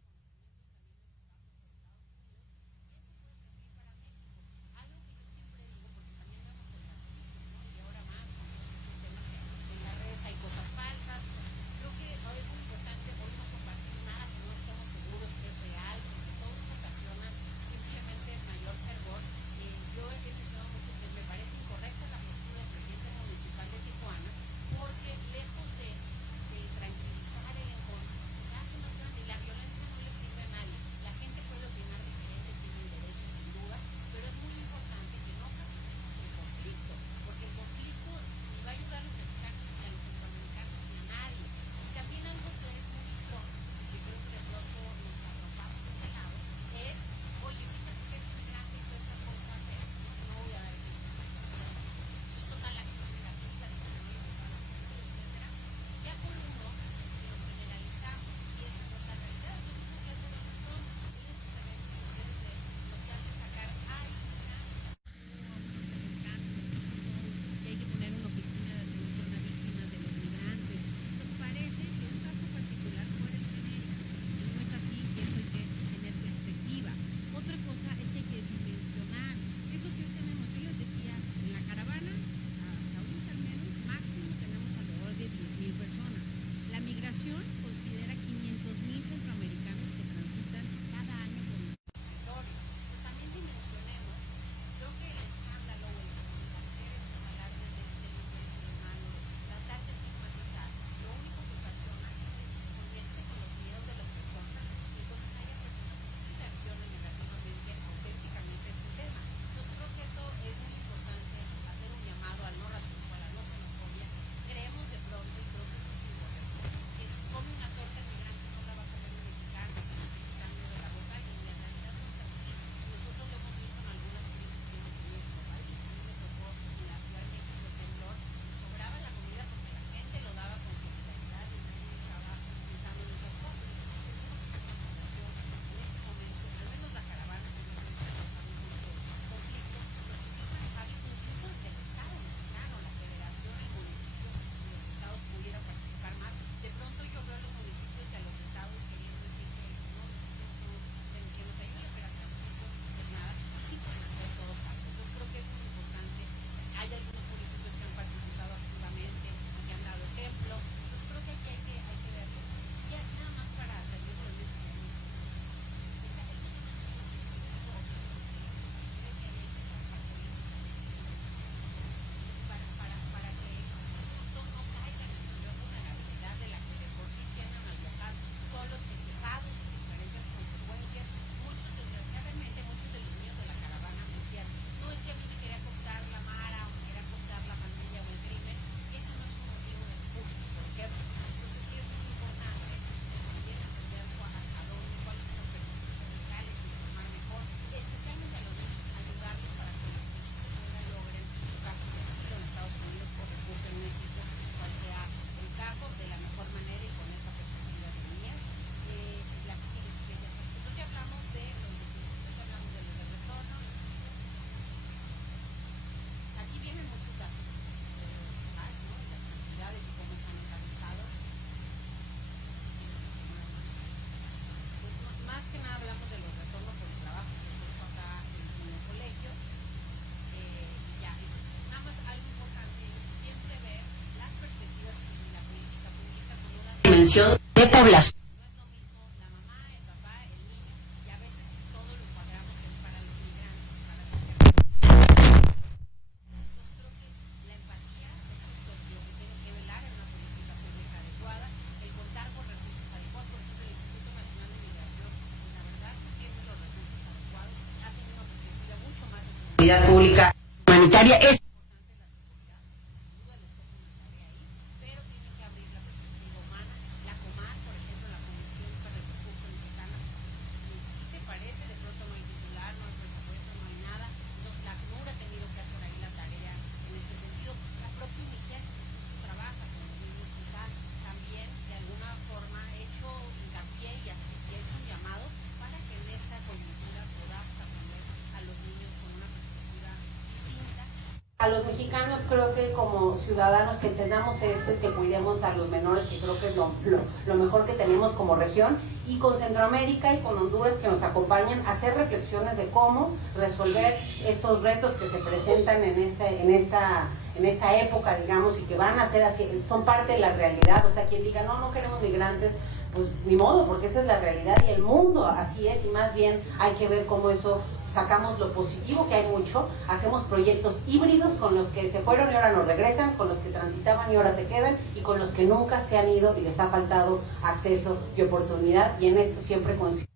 Dimensión de población. Pública humanitaria es A los mexicanos creo que como ciudadanos que entendamos esto y que cuidemos a los menores, que creo que es lo mejor que tenemos como región, y con Centroamérica y con Honduras que nos acompañan a hacer reflexiones de cómo resolver estos retos que se presentan en esta época, digamos, y que van a ser así, son parte de la realidad. O sea, quien diga, no queremos migrantes, pues ni modo, porque esa es la realidad y el mundo así es, y más bien hay que ver cómo eso sacamos lo positivo, que hay mucho, hacemos proyectos híbridos con los que se fueron y ahora nos regresan, con los que transitaban y ahora se quedan, y con los que nunca se han ido y les ha faltado acceso y oportunidad, y en esto siempre considero.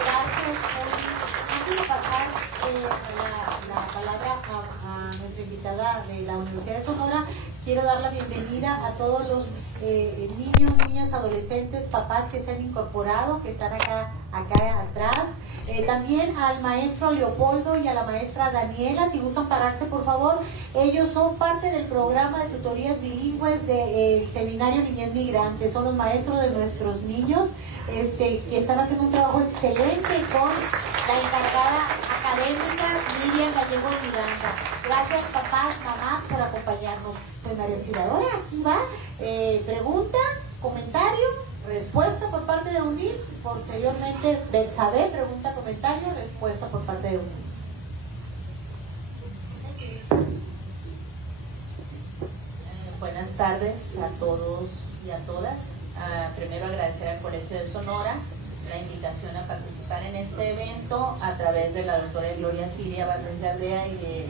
Gracias, antes de pasar la palabra a nuestra invitada de la Universidad de Sonora, quiero dar la bienvenida a todos los niños, niñas, adolescentes, papás que se han incorporado, que están acá atrás. También al maestro Leopoldo y a la maestra Daniela, si gustan pararse por favor. Ellos son parte del programa de tutorías bilingües del Seminario Niñez Migrante, son los maestros de nuestros niños, que están haciendo un trabajo excelente con la encargada académica Miriam Gallego Miranda. Gracias papás, mamás por acompañarnos. Pues María Auxiliadora, aquí va, pregunta, comentario, respuesta por parte de UNID, posteriormente Betsabe, pregunta, comentario, respuesta por parte de UNID. Buenas tardes a todos y a todas. Primero agradecer al Colegio de Sonora la invitación a participar en este evento a través de la doctora Gloria Siria Valdés Gardea y de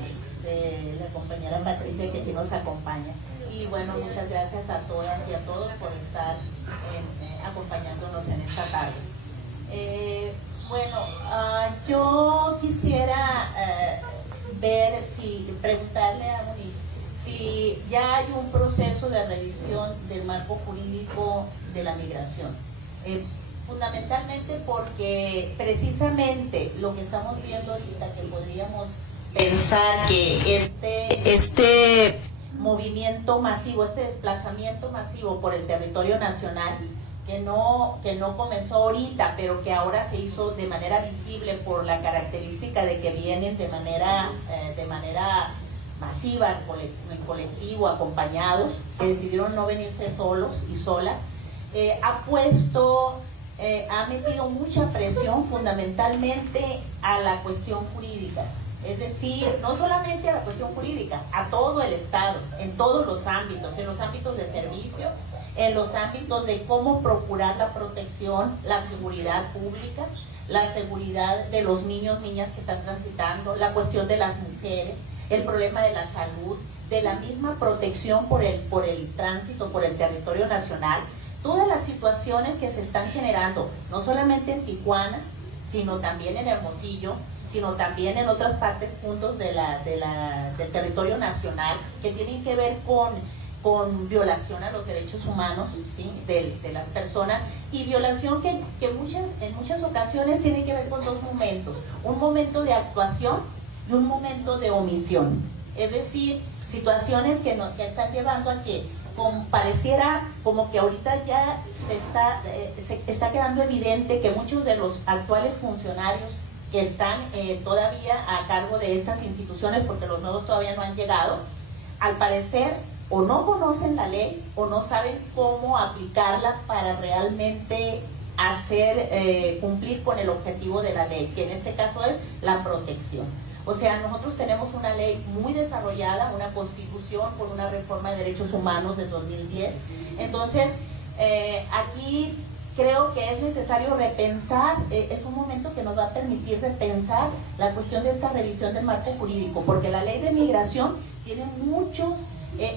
la compañera Patricia que aquí nos acompaña. Y bueno, muchas gracias a todas y a todos por estar acompañándonos en esta tarde. Yo quisiera preguntarle a Monique si ya hay un proceso de revisión del marco jurídico de la migración. Fundamentalmente porque precisamente lo que estamos viendo ahorita, que podríamos pensar que este movimiento masivo, este desplazamiento masivo por el territorio nacional, que no comenzó ahorita, pero que ahora se hizo de manera visible por la característica de que vienen de manera masiva, en colectivo, acompañados, que decidieron no venirse solos y solas, ha metido mucha presión fundamentalmente a la cuestión jurídica. Es decir, no solamente a la cuestión jurídica, a todo el Estado, en todos los ámbitos, en los ámbitos de servicio, en los ámbitos de cómo procurar la protección, la seguridad pública, la seguridad de los niños, niñas que están transitando, la cuestión de las mujeres, el problema de la salud, de la misma protección por el tránsito, por el territorio nacional, todas las situaciones que se están generando, no solamente en Tijuana, sino también en Hermosillo, sino también en otras partes, puntos del territorio nacional, que tienen que ver con violación a los derechos humanos, ¿sí?, de las personas, y violación que en muchas ocasiones tiene que ver con dos momentos: un momento de actuación y un momento de omisión. Es decir, situaciones que están llevando a que pareciera como que ahorita ya se está quedando evidente que muchos de los actuales funcionarios que están todavía a cargo de estas instituciones, porque los nuevos todavía no han llegado, al parecer o no conocen la ley o no saben cómo aplicarla para realmente hacer cumplir con el objetivo de la ley, que en este caso es la protección. O sea, nosotros tenemos una ley muy desarrollada, una constitución con una reforma de derechos humanos de 2010. Entonces, aquí creo que es necesario repensar, es un momento que nos va a permitir repensar la cuestión de esta revisión del marco jurídico, porque la ley de migración tiene muchos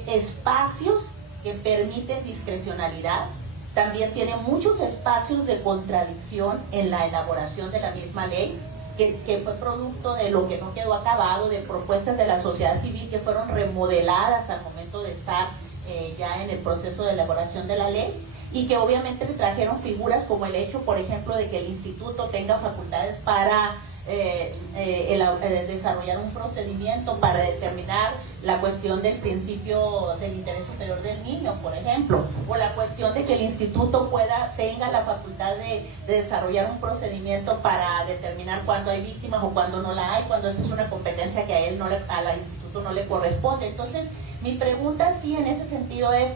espacios que permiten discrecionalidad, también tiene muchos espacios de contradicción en la elaboración de la misma ley, que fue producto de lo que no quedó acabado, de propuestas de la sociedad civil que fueron remodeladas al momento de estar ya en el proceso de elaboración de la ley, y que obviamente le trajeron figuras como el hecho, por ejemplo, de que el instituto tenga facultades para desarrollar un procedimiento para determinar la cuestión del principio del interés superior del niño, por ejemplo, o la cuestión de que el instituto tenga la facultad de desarrollar un procedimiento para determinar cuándo hay víctimas o cuándo no la hay, cuando esa es una competencia que al instituto no le corresponde. Entonces, mi pregunta sí en ese sentido es,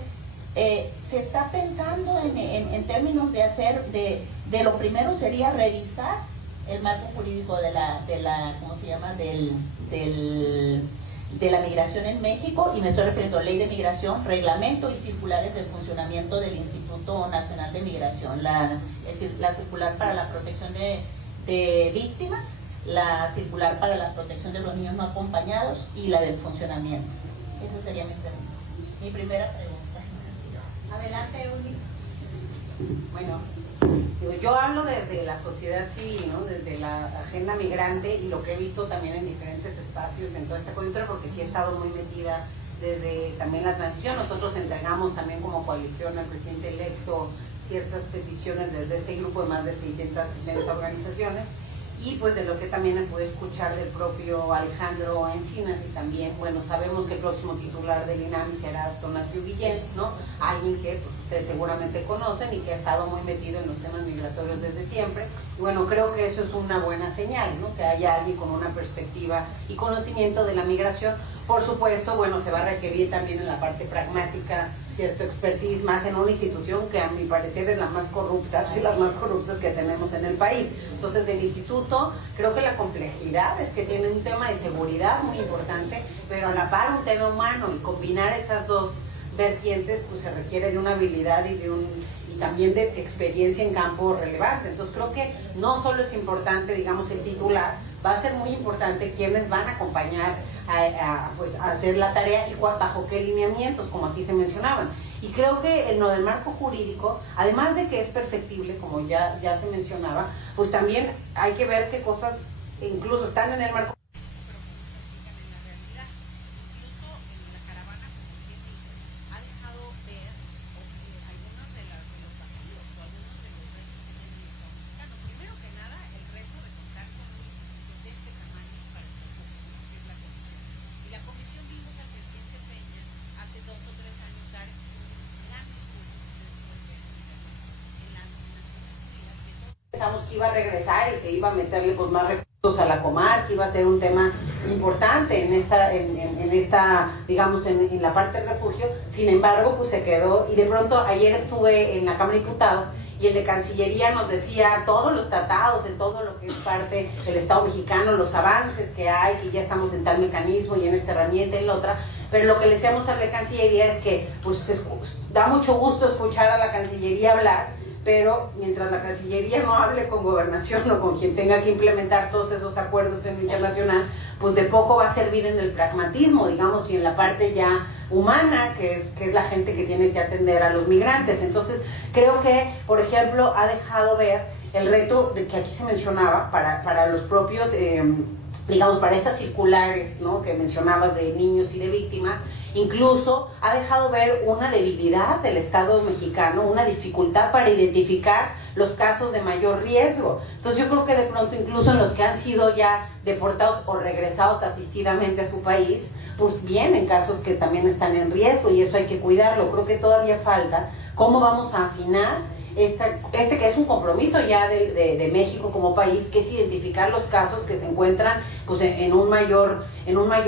¿se está pensando en términos de hacer, de lo primero sería revisar el marco jurídico de la ¿cómo se llama? De la migración en México, y me estoy refiriendo a ley de migración, reglamento y circulares del funcionamiento del Instituto Nacional de Migración, la circular para la protección de víctimas, la circular para la protección de los niños no acompañados y la del funcionamiento? Esa sería mi primera pregunta. Adelante, Uli. Bueno, yo hablo desde la sociedad civil, ¿no? Desde la agenda migrante y lo que he visto también en diferentes espacios en toda esta coyuntura, porque sí he estado muy metida desde también la transición. Nosotros entregamos también como coalición al presidente electo ciertas peticiones desde este grupo de más de 660 organizaciones, y pues de lo que también pude escuchar del propio Alejandro Encinas, y también, bueno, sabemos que el próximo titular del INAMI será Tonatiuh Guillén, ¿no? Alguien que pues, ustedes seguramente conocen y que ha estado muy metido en los temas migratorios desde siempre. Y bueno, creo que eso es una buena señal, ¿no? Que haya alguien con una perspectiva y conocimiento de la migración. Por supuesto, bueno, se va a requerir también en la parte pragmática cierto expertise, más en una institución que a mi parecer es la más corrupta, de las más corruptas que tenemos en el país. Entonces, del instituto, creo que la complejidad es que tiene un tema de seguridad muy importante, pero a la par un tema humano, y combinar estas dos vertientes, pues se requiere de una habilidad y también de experiencia en campo relevante. Entonces, creo que no solo es importante, digamos, el titular, va a ser muy importante quienes van a acompañar pues, a hacer la tarea y bajo qué lineamientos, como aquí se mencionaban. Y creo que en lo del marco jurídico, además de que es perfectible, como ya se mencionaba, pues también hay que ver qué cosas incluso están en el marco. Pensamos que iba a regresar y que iba a meterle pues más recursos a la comarca, que iba a ser un tema importante en esta digamos, en la parte del refugio. Sin embargo, pues se quedó, y de pronto ayer estuve en la Cámara de Diputados y el de Cancillería nos decía todos los tratados, en todo lo que es parte del Estado mexicano, los avances que hay, que ya estamos en tal mecanismo y en esta herramienta y en la otra. Pero lo que le decíamos al de Cancillería es que pues da mucho gusto escuchar a la Cancillería hablar, pero mientras la Cancillería no hable con Gobernación o con quien tenga que implementar todos esos acuerdos en lo internacional, pues de poco va a servir en el pragmatismo, digamos, y en la parte ya humana, que es la gente que tiene que atender a los migrantes. Entonces, creo que, por ejemplo, ha dejado ver el reto de que aquí se mencionaba para los propios, digamos, para estas circulares, ¿no?, que mencionabas de niños y de víctimas. Incluso ha dejado ver una debilidad del Estado mexicano, una dificultad para identificar los casos de mayor riesgo. Entonces yo creo que de pronto incluso en los que han sido ya deportados o regresados asistidamente a su país, pues vienen casos que también están en riesgo, y eso hay que cuidarlo. Creo que todavía falta cómo vamos a afinar este que es un compromiso ya de México como país, que es identificar los casos que se encuentran pues en un mayor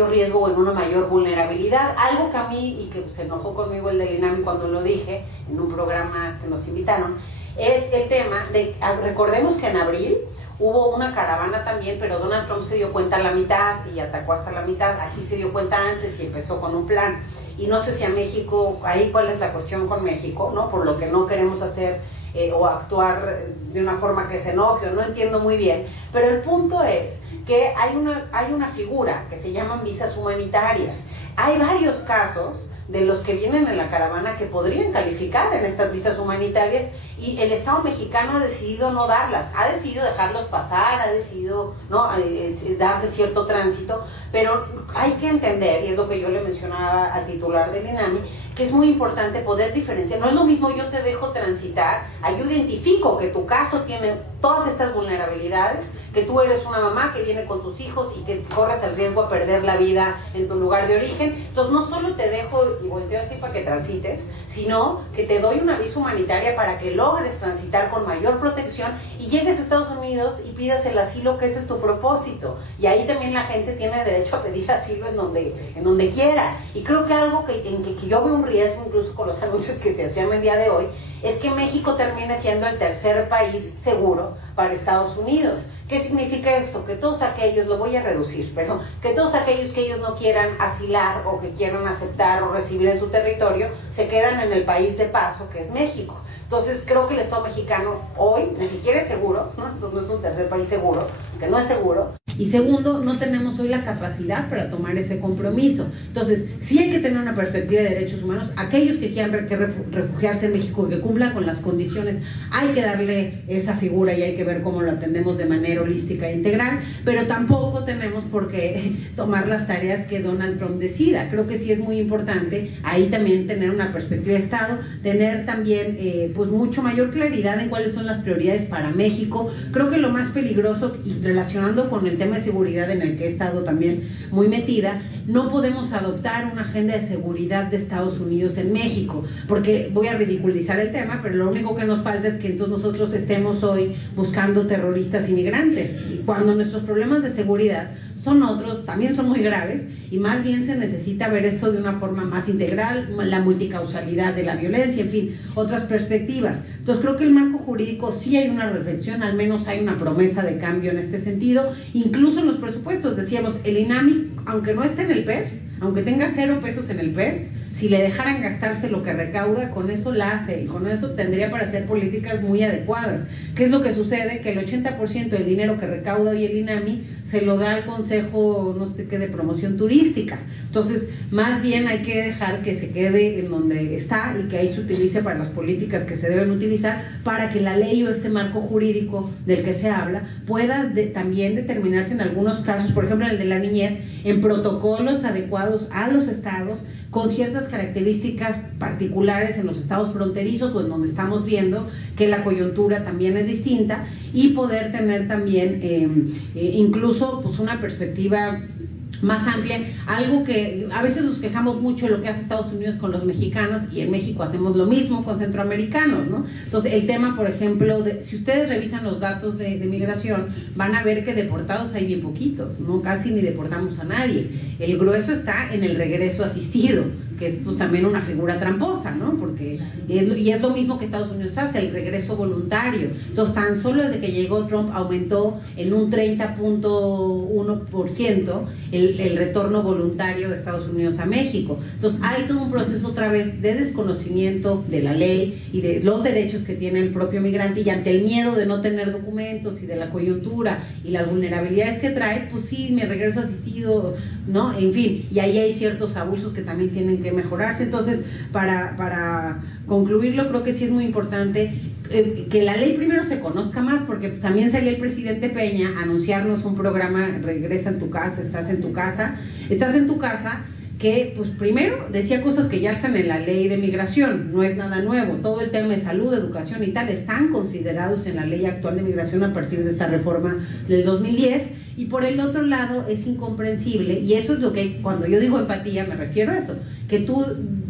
riesgo o en una mayor vulnerabilidad. Algo que a mí, y que se enojó conmigo el del INAMI cuando lo dije en un programa que nos invitaron, es el tema de, recordemos que en abril hubo una caravana también, pero Donald Trump se dio cuenta a la mitad y atacó hasta la mitad. Aquí se dio cuenta antes y empezó con un plan. Y no sé si a México, ahí cuál es la cuestión con México, ¿no? Por lo que no queremos hacer o actuar de una forma que se enoje, o no entiendo muy bien. Pero el punto es que hay una figura que se llaman visas humanitarias. Hay varios casos de los que vienen en la caravana que podrían calificar en estas visas humanitarias, y el Estado mexicano ha decidido no darlas, ha decidido dejarlos pasar, ha decidido no darle cierto tránsito, pero hay que entender, y es lo que yo le mencionaba al titular del INAMI, que es muy importante poder diferenciar. No es lo mismo yo te dejo transitar, yo identifico que tu caso tiene todas estas vulnerabilidades, que tú eres una mamá que viene con tus hijos y que corres el riesgo a perder la vida en tu lugar de origen. Entonces no solo te dejo y volteo así para que transites, sino que te doy una visa humanitaria para que logres transitar con mayor protección y llegues a Estados Unidos y pidas el asilo, que ese es tu propósito. Y ahí también la gente tiene derecho a pedir asilo en donde quiera. Y creo que algo que yo veo un riesgo, incluso con los anuncios que se hacían el día de hoy, es que México termine siendo el tercer país seguro para Estados Unidos. ¿Qué significa esto? Que todos aquellos, lo voy a reducir, pero que todos aquellos que ellos no quieran asilar o que quieran aceptar o recibir en su territorio, se quedan en el país de paso, que es México. Entonces creo que el Estado mexicano hoy ni siquiera es seguro, ¿no? Entonces no es un tercer país seguro, que no es seguro. Y segundo, no tenemos hoy la capacidad para tomar ese compromiso. Entonces, sí hay que tener una perspectiva de derechos humanos. Aquellos que quieran refugiarse en México y que cumplan con las condiciones, hay que darle esa figura y hay que ver cómo lo atendemos de manera holística e integral, pero tampoco tenemos por qué tomar las tareas que Donald Trump decida. Creo que sí es muy importante ahí también tener una perspectiva de Estado, tener también pues mucho mayor claridad en cuáles son las prioridades para México. Creo que lo más peligroso, y relacionando con el tema de seguridad en el que he estado también muy metida, no podemos adoptar una agenda de seguridad de Estados Unidos en México, porque voy a ridiculizar el tema, pero lo único que nos falta es que entonces nosotros estemos hoy buscando terroristas inmigrantes, cuando nuestros problemas de seguridad son otros, también son muy graves, y más bien se necesita ver esto de una forma más integral, la multicausalidad de la violencia, en fin, otras perspectivas. Entonces creo que el marco jurídico sí hay una reflexión, al menos hay una promesa de cambio en este sentido, incluso en los presupuestos. Decíamos, el INAMI, aunque no esté en el PERS, aunque tenga 0 pesos en el PERS, si le dejaran gastarse lo que recauda, con eso la hace, y con eso tendría para hacer políticas muy adecuadas. ¿Qué es lo que sucede? Que el 80% del dinero que recauda hoy el INAMI se lo da al Consejo, no sé qué, de promoción turística. Entonces, más bien hay que dejar que se quede en donde está y que ahí se utilice para las políticas que se deben utilizar, para que la ley o este marco jurídico del que se habla pueda también determinarse en algunos casos, por ejemplo el de la niñez, en protocolos adecuados a los estados, con ciertas características particulares en los estados fronterizos o en donde estamos viendo que la coyuntura también es distinta, y poder tener también incluso pues una perspectiva más amplia, algo que a veces nos quejamos mucho de lo que hace Estados Unidos con los mexicanos, y en México hacemos lo mismo con centroamericanos, ¿no? Entonces el tema, por ejemplo, si ustedes revisan los datos de migración, van a ver que deportados hay bien poquitos, no casi ni deportamos a nadie. El grueso está en el regreso asistido, que es pues también una figura tramposa, ¿no? Porque es lo mismo que Estados Unidos hace, el regreso voluntario. Entonces, tan solo desde que llegó Trump aumentó en un 30.1% el retorno voluntario de Estados Unidos a México. Entonces, hay todo un proceso otra vez de desconocimiento de la ley y de los derechos que tiene el propio migrante, y ante el miedo de no tener documentos y de la coyuntura y las vulnerabilidades que trae, pues sí, me regreso asistido, ¿no? En fin, y ahí hay ciertos abusos que también tienen que mejorarse. Entonces, para concluirlo, creo que sí es muy importante que la ley primero se conozca más, porque también salió el presidente Peña a anunciarnos un programa, regresa en tu casa, estás en tu casa, que pues primero decía cosas que ya están en la ley de migración, no es nada nuevo, todo el tema de salud, educación y tal están considerados en la ley actual de migración a partir de esta reforma del 2010, y por el otro lado es incomprensible, y eso es lo que cuando yo digo empatía me refiero a eso, que tú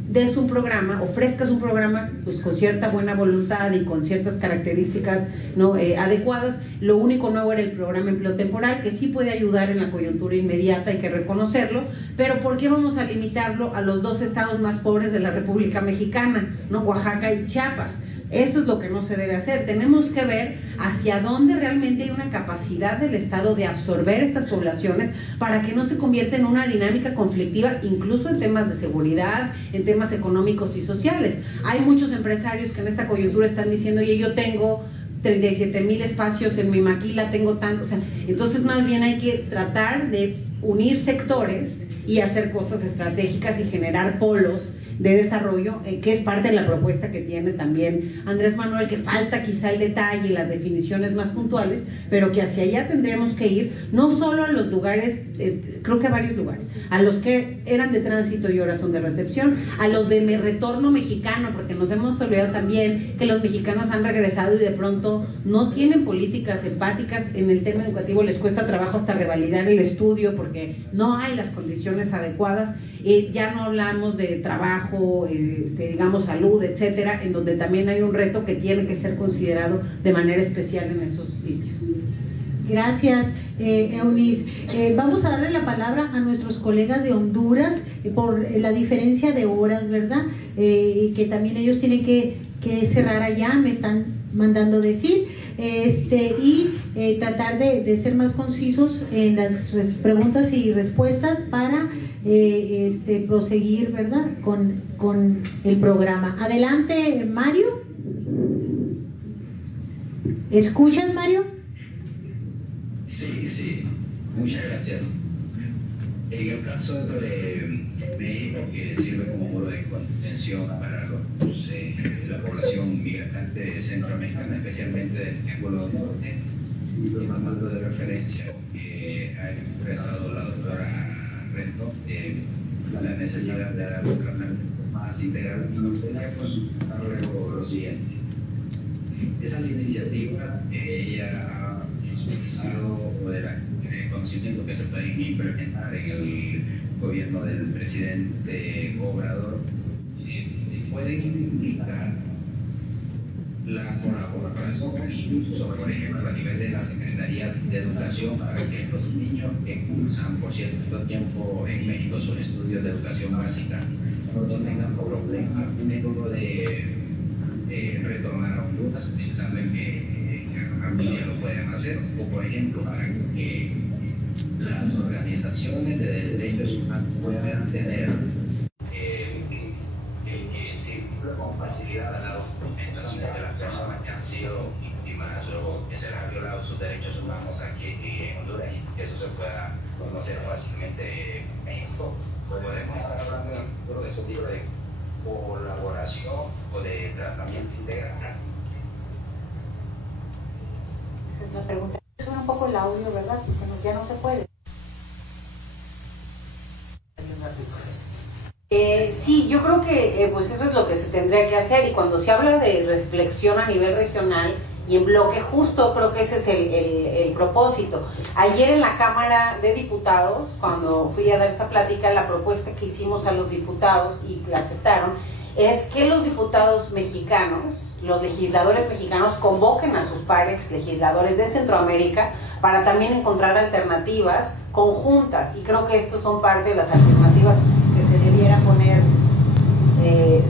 des un programa, ofrezcas un programa pues con cierta buena voluntad y con ciertas características no adecuadas. Lo único nuevo era el programa Empleo Temporal, que sí puede ayudar en la coyuntura inmediata, hay que reconocerlo, pero ¿por qué vamos a limitarlo a los 2 estados más pobres de la República Mexicana, ¿no? Oaxaca y Chiapas? Eso es lo que no se debe hacer. Tenemos que ver hacia dónde realmente hay una capacidad del Estado de absorber estas poblaciones para que no se convierta en una dinámica conflictiva, incluso en temas de seguridad, en temas económicos y sociales. Hay muchos empresarios que en esta coyuntura están diciendo, oye, yo tengo 37,000 espacios en mi maquila, tengo tanto, o sea, entonces más bien hay que tratar de unir sectores y hacer cosas estratégicas y generar polos de desarrollo, que es parte de la propuesta que tiene también Andrés Manuel, que falta quizá el detalle y las definiciones más puntuales, pero que hacia allá tendremos que ir, no solo a los lugares, creo que a varios lugares, a los que eran de tránsito y ahora son de recepción, a los de retorno mexicano, porque nos hemos olvidado también que los mexicanos han regresado y de pronto no tienen políticas empáticas en el tema educativo, les cuesta trabajo hasta revalidar el estudio porque no hay las condiciones adecuadas, ya no hablamos de trabajo, digamos salud, etcétera, en donde también hay un reto que tiene que ser considerado de manera especial en esos sitios. Gracias, Eunice. Vamos a darle la palabra a nuestros colegas de Honduras por la diferencia de horas, ¿verdad? Que también ellos tienen que cerrar allá, me están mandando decir, y tratar de ser más concisos en las preguntas y respuestas para proseguir, ¿verdad? Con el programa. Adelante, Mario. ¿Escuchas, Mario? Sí, muchas gracias. En el caso de México, que sirve como muro de contención para la población migrante centroamericana, especialmente del Triángulo Norte, y tomando de referencia que ha expresado la doctora Rento, la necesidad de dar un tratamiento más integral, y nos gustaría consultar luego lo siguiente. Esas iniciativas ella ha expresado del conocimiento que se pueden implementar en el gobierno del presidente Obrador, pueden implicar la colaboración, incluso por ejemplo a nivel de la Secretaría de Educación, para que los niños que cursan por cierto tiempo en México sus estudios de educación básica no tengan problema método de retornar a Honduras, pensando en que las familias lo pueden hacer, o por ejemplo para que las organizaciones de derechos humanos puedan tener con facilidad a la documentación de las personas que han sido víctimas o que se les ha violado sus derechos humanos aquí en Honduras, y que eso se pueda conocer fácilmente en México. Podemos estar hablando en el futuro de ese tipo de colaboración o de tratamiento integral. Esa es la pregunta. Suena un poco el audio, ¿verdad? Porque ya no se puede. Sí, yo creo que pues eso es lo que se tendría que hacer, y cuando se habla de reflexión a nivel regional y en bloque, justo creo que ese es el propósito. Ayer en la Cámara de Diputados, cuando fui a dar esta plática, la propuesta que hicimos a los diputados y la aceptaron, es que los diputados mexicanos, los legisladores mexicanos, convoquen a sus pares legisladores de Centroamérica para también encontrar alternativas conjuntas, y creo que estos son parte de las alternativas que se debiera poner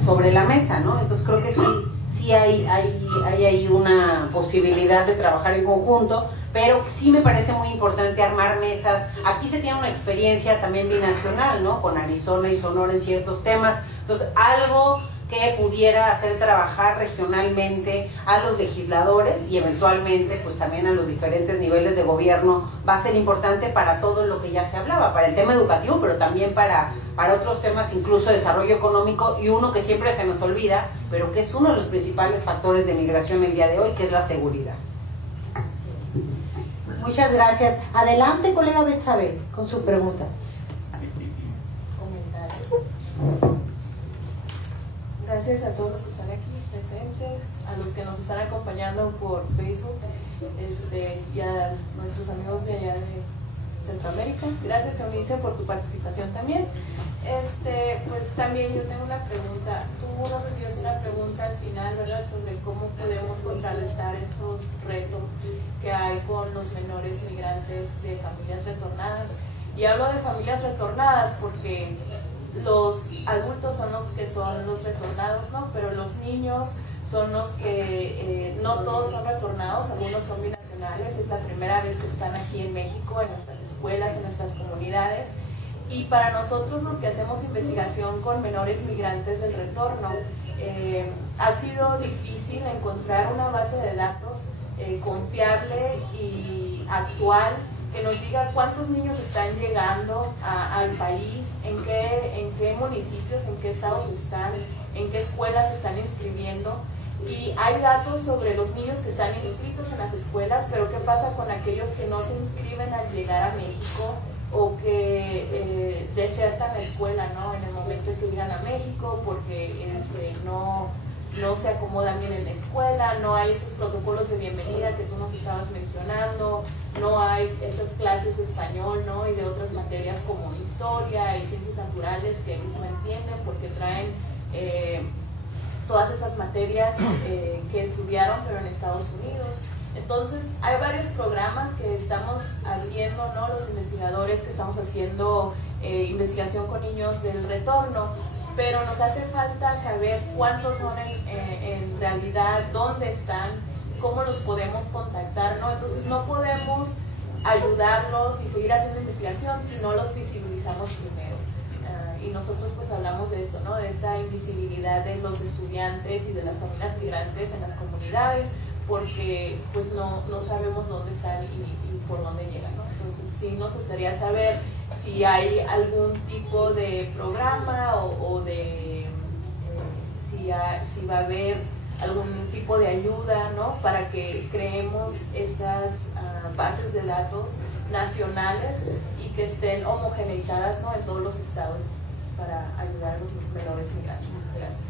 sobre la mesa, ¿no? Entonces creo que sí hay ahí una posibilidad de trabajar en conjunto, pero sí me parece muy importante armar mesas. Aquí se tiene una experiencia también binacional, ¿no? Con Arizona y Sonora en ciertos temas, entonces algo que pudiera hacer trabajar regionalmente a los legisladores y eventualmente pues también a los diferentes niveles de gobierno va a ser importante para todo lo que ya se hablaba, para el tema educativo, pero también para otros temas, incluso desarrollo económico, y uno que siempre se nos olvida, pero que es uno de los principales factores de migración el día de hoy, que es la seguridad. Muchas gracias. Adelante, colega Betsabe, con su pregunta. Gracias a todos los que están aquí presentes, a los que nos están acompañando por Facebook, y a nuestros amigos de allá de Centroamérica. Gracias, Eunice, por tu participación también. Pues también yo tengo una pregunta. Tú nos hacías una pregunta al final, ¿verdad?, sobre cómo podemos contrarrestar estos retos que hay con los menores migrantes de familias retornadas. Y hablo de familias retornadas porque los adultos son los que son los retornados, ¿no? Pero los niños son los que no todos son retornados, algunos son binacionales, es la primera vez que están aquí en México, en nuestras escuelas, en nuestras comunidades. Y para nosotros los que hacemos investigación con menores migrantes del retorno, ha sido difícil encontrar una base de datos confiable y actual que nos diga cuántos niños están llegando al país, en qué municipios, en qué estados están, en qué escuelas se están inscribiendo. Y hay datos sobre los niños que están inscritos en las escuelas, pero ¿qué pasa con aquellos que no se inscriben al llegar a México o que desertan la escuela, ¿no? En el momento en que llegan a México porque no se acomodan bien en la escuela, no hay esos protocolos de bienvenida que tú nos estabas mencionando, no hay esas clases de español, ¿no? Y de otras materias como historia y ciencias naturales que ellos no entienden porque traen todas esas materias que estudiaron pero en Estados Unidos. Entonces hay varios programas que estamos haciendo, ¿no? Los investigadores que estamos haciendo investigación con niños del retorno, pero nos hace falta saber cuántos son en realidad, dónde están, cómo los podemos contactar, ¿no? Entonces no podemos ayudarlos y seguir haciendo investigación si no los visibilizamos primero. Y nosotros pues hablamos de esto, ¿no? De esta invisibilidad de los estudiantes y de las familias migrantes en las comunidades, porque pues no sabemos dónde están y por dónde llegan, ¿no? Entonces sí nos gustaría saber si hay algún tipo de programa o de si va a haber algún tipo de ayuda, ¿no? Para que creemos estas bases de datos nacionales y que estén homogeneizadas, ¿no? En todos los estados para ayudar a los menores migrantes. Gracias.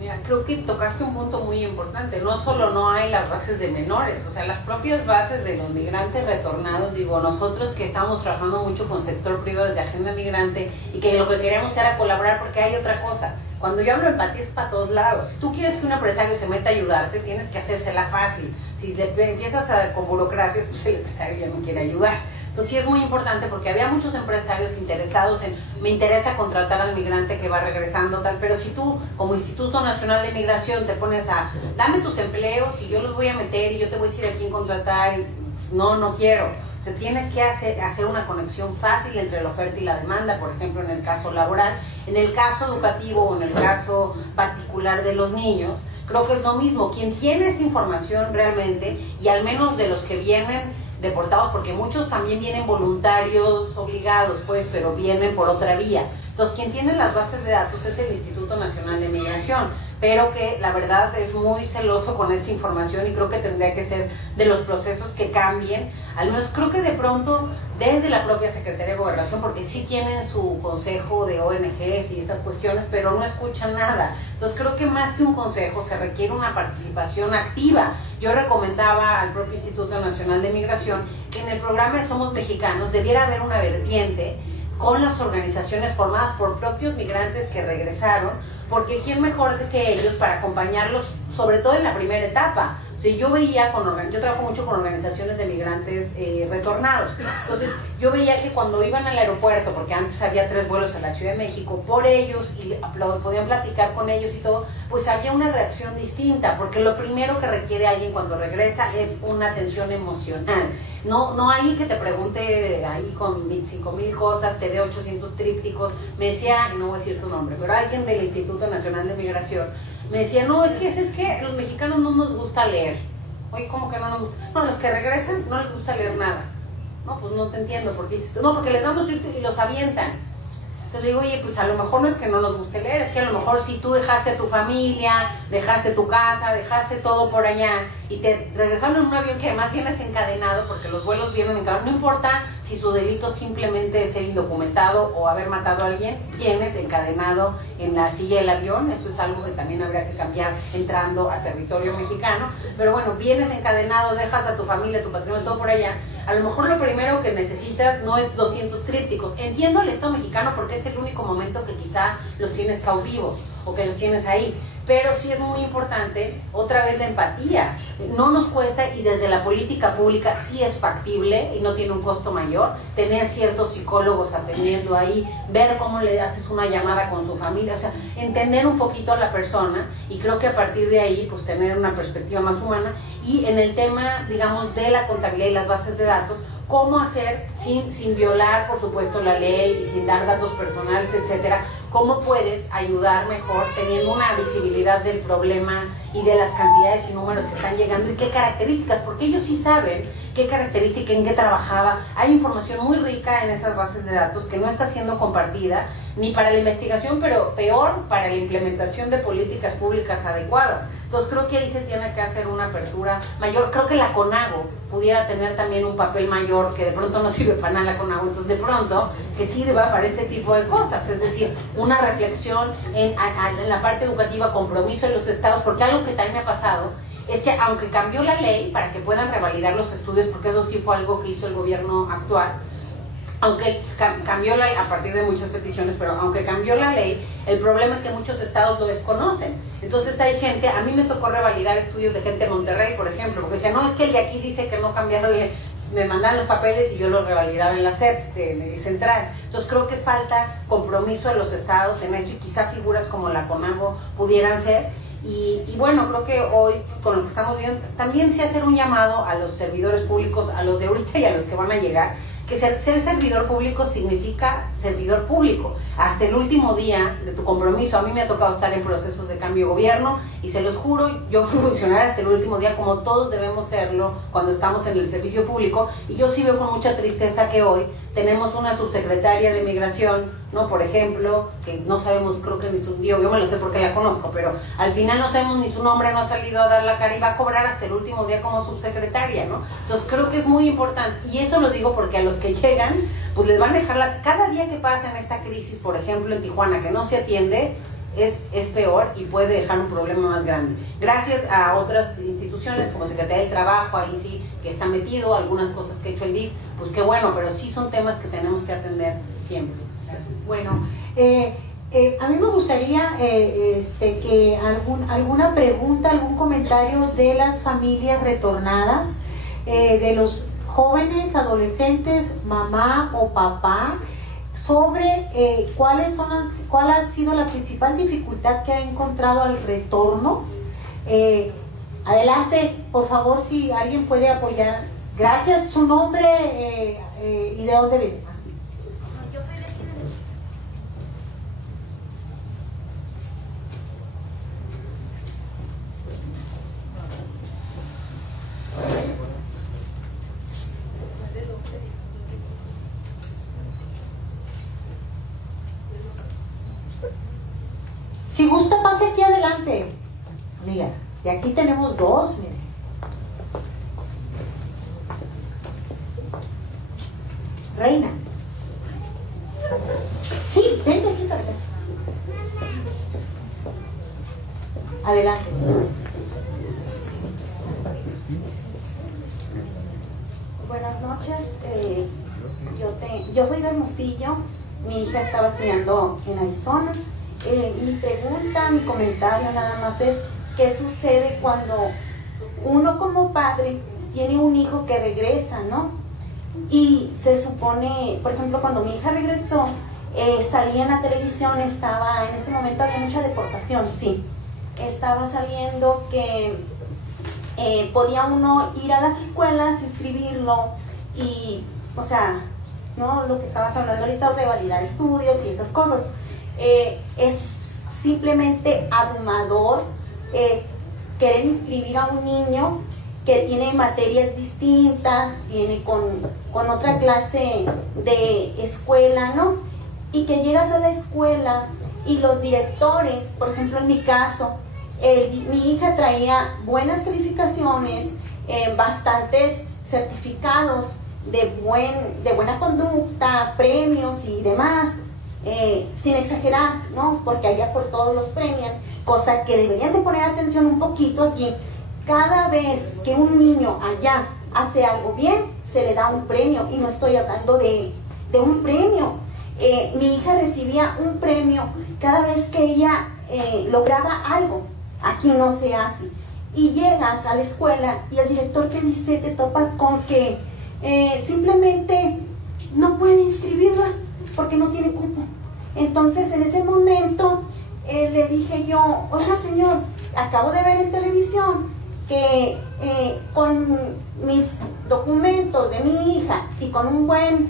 Mira, creo que tocaste un punto muy importante. No solo no hay las bases de menores, o sea, las propias bases de los migrantes retornados. Digo, nosotros que estamos trabajando mucho con sector privado de agenda migrante y que lo que queremos era colaborar, porque hay otra cosa. Cuando yo hablo de empatía es para todos lados. Si tú quieres que un empresario se meta a ayudarte, tienes que hacérsela fácil. Si empiezas con burocracias, pues el empresario ya no quiere ayudar. Entonces sí es muy importante porque había muchos empresarios interesados en, me interesa contratar al migrante que va regresando, tal, pero si tú como Instituto Nacional de Migración te pones a, dame tus empleos y yo los voy a meter y yo te voy a decir a quién contratar, y no quiero. O sea, tienes que hacer una conexión fácil entre la oferta y la demanda, por ejemplo, en el caso laboral. En el caso educativo o en el caso particular de los niños, creo que es lo mismo. Quien tiene esta información realmente, y al menos de los que vienen deportados, porque muchos también vienen voluntarios obligados, pues, pero vienen por otra vía. Entonces, quien tiene las bases de datos es el Instituto Nacional de Migración, pero que la verdad es muy celoso con esta información y creo que tendría que ser de los procesos que cambien, al menos creo que de pronto desde la propia Secretaría de Gobernación, porque sí tienen su consejo de ONGs y estas cuestiones, pero no escuchan nada. Entonces creo que más que un consejo se requiere una participación activa. Yo recomendaba al propio Instituto Nacional de Migración que en el programa de Somos Mexicanos debiera haber una vertiente con las organizaciones formadas por propios migrantes que regresaron, porque quién mejor que ellos para acompañarlos, sobre todo en la primera etapa. O sea, yo veía, yo trabajo mucho con organizaciones de migrantes retornados, entonces yo veía que cuando iban al aeropuerto, porque antes había 3 vuelos a la Ciudad de México, por ellos, y podían platicar con ellos y todo, pues había una reacción distinta, porque lo primero que requiere alguien cuando regresa es una atención emocional. No alguien que te pregunte ahí con 25,000 cosas, te dé 800 trípticos. Me decía, no voy a decir su nombre, pero alguien del Instituto Nacional de Migración me decía, no, es que los mexicanos no nos gusta leer. Oye, ¿cómo que no nos gusta? No, los que regresan no les gusta leer nada. No, pues no te entiendo, porque dices, no, porque les damos y los avientan. Entonces le digo, oye, pues a lo mejor no es que no nos guste leer, es que a lo mejor si tú dejaste a tu familia, dejaste tu casa, dejaste todo por allá y te regresaron en un avión que además vienes encadenado, porque los vuelos vienen encadenados, no importa si su delito simplemente es ser indocumentado o haber matado a alguien, vienes encadenado en la silla del avión. Eso es algo que también habría que cambiar entrando a territorio mexicano, pero bueno, vienes encadenado, dejas a tu familia, tu patrimonio, todo por allá. A lo mejor lo primero que necesitas no es 200 trípticos. Entiendo el Estado mexicano porque es el único momento que quizá los tienes cautivos o que los tienes ahí, pero sí es muy importante, otra vez, la empatía. No nos cuesta, y desde la política pública sí es factible y no tiene un costo mayor, tener ciertos psicólogos atendiendo ahí, ver cómo le haces una llamada con su familia, o sea, entender un poquito a la persona, y creo que a partir de ahí, pues tener una perspectiva más humana. Y en el tema, digamos, de la contabilidad y las bases de datos, cómo hacer sin violar, por supuesto, la ley y sin dar datos personales, etcétera. ¿Cómo puedes ayudar mejor teniendo una visibilidad del problema y de las cantidades y números que están llegando y qué características? Porque ellos sí saben qué característica, en qué trabajaba. Hay información muy rica en esas bases de datos que no está siendo compartida ni para la investigación, pero peor para la implementación de políticas públicas adecuadas. Entonces creo que ahí se tiene que hacer una apertura mayor. Creo que la CONAGO pudiera tener también un papel mayor, que de pronto no sirve para nada la CONAGO, entonces de pronto que sirva para este tipo de cosas, es decir, una reflexión en la parte educativa, compromiso de los estados, porque algo que también me ha pasado es que aunque cambió la ley para que puedan revalidar los estudios, porque eso sí fue algo que hizo el gobierno actual, aunque cambió la ley a partir de muchas peticiones, pero aunque cambió la ley, el problema es que muchos estados lo desconocen. Entonces hay gente, a mí me tocó revalidar estudios de gente de Monterrey, por ejemplo, porque decía, no, es que el de aquí dice que no cambiaron, me mandan los papeles y yo los revalidaba en la SEP central. Entonces creo que falta compromiso de los estados en esto, y quizá figuras como la CONAGO pudieran ser. Y bueno, creo que hoy, con lo que estamos viendo, también sí hacer un llamado a los servidores públicos, a los de ahorita y a los que van a llegar, que ser servidor público significa servidor público. Hasta el último día de tu compromiso, a mí me ha tocado estar en procesos de cambio de gobierno, y se los juro, yo fui funcionaria hasta el último día, como todos debemos serlo cuando estamos en el servicio público, y yo sí veo con mucha tristeza que hoy tenemos una subsecretaria de Migración, ¿no? Por ejemplo, que no sabemos, creo que ni su, yo me lo sé porque la conozco, pero al final no sabemos ni su nombre, no ha salido a dar la cara y va a cobrar hasta el último día como subsecretaria, ¿no? Entonces creo que es muy importante, y eso lo digo porque a los que llegan, pues les van a dejar cada día que pasa en esta crisis, por ejemplo en Tijuana, que no se atiende, es peor y puede dejar un problema más grande. Gracias a otras instituciones como Secretaría del Trabajo, ahí sí que está metido, algunas cosas que ha hecho el DIF, pues qué bueno, pero sí son temas que tenemos que atender siempre. Gracias. Bueno, a mí me gustaría que alguna pregunta, algún comentario de las familias retornadas, de los jóvenes, adolescentes, mamá o papá, sobre cuál ha sido la principal dificultad que ha encontrado al retorno. Adelante, por favor, si alguien puede apoyar. Gracias. Su nombre y de dónde viene. Yo soy de aquí de México. Si gusta, pase aquí adelante. Mira, y aquí tenemos dos, mire. Reina. Sí, vente aquí para acá. Adelante. Buenas noches. Yo soy de Hermosillo. Mi hija estaba estudiando en Arizona. Mi pregunta, mi comentario nada más es ¿qué sucede cuando uno como padre tiene un hijo que regresa, ¿no? Y se supone, por ejemplo, cuando mi hija regresó, salía en la televisión, estaba, en ese momento había mucha deportación, sí. Estaba saliendo que podía uno ir a las escuelas, inscribirlo y, o sea, ¿no? Lo que estabas hablando ahorita, revalidar estudios y esas cosas. Es simplemente abrumador querer inscribir a un niño que tiene materias distintas, viene con otra clase de escuela, ¿no? Y que llegas a la escuela y los directores, por ejemplo en mi caso, mi hija traía buenas calificaciones, bastantes certificados de buena conducta, premios y demás, sin exagerar, ¿no? Porque allá por todos los premian, cosa que deberían de poner atención un poquito aquí. Cada vez que un niño allá hace algo bien, se le da un premio, y no estoy hablando de un premio. Mi hija recibía un premio cada vez que ella lograba algo. Aquí no se hace. Y llegas a la escuela y el director te dice, te topas con que simplemente no puede inscribirla porque no tiene cupo. Entonces en ese momento le dije yo, oiga señor, acabo de ver en televisión que con mis documentos de mi hija y con un buen,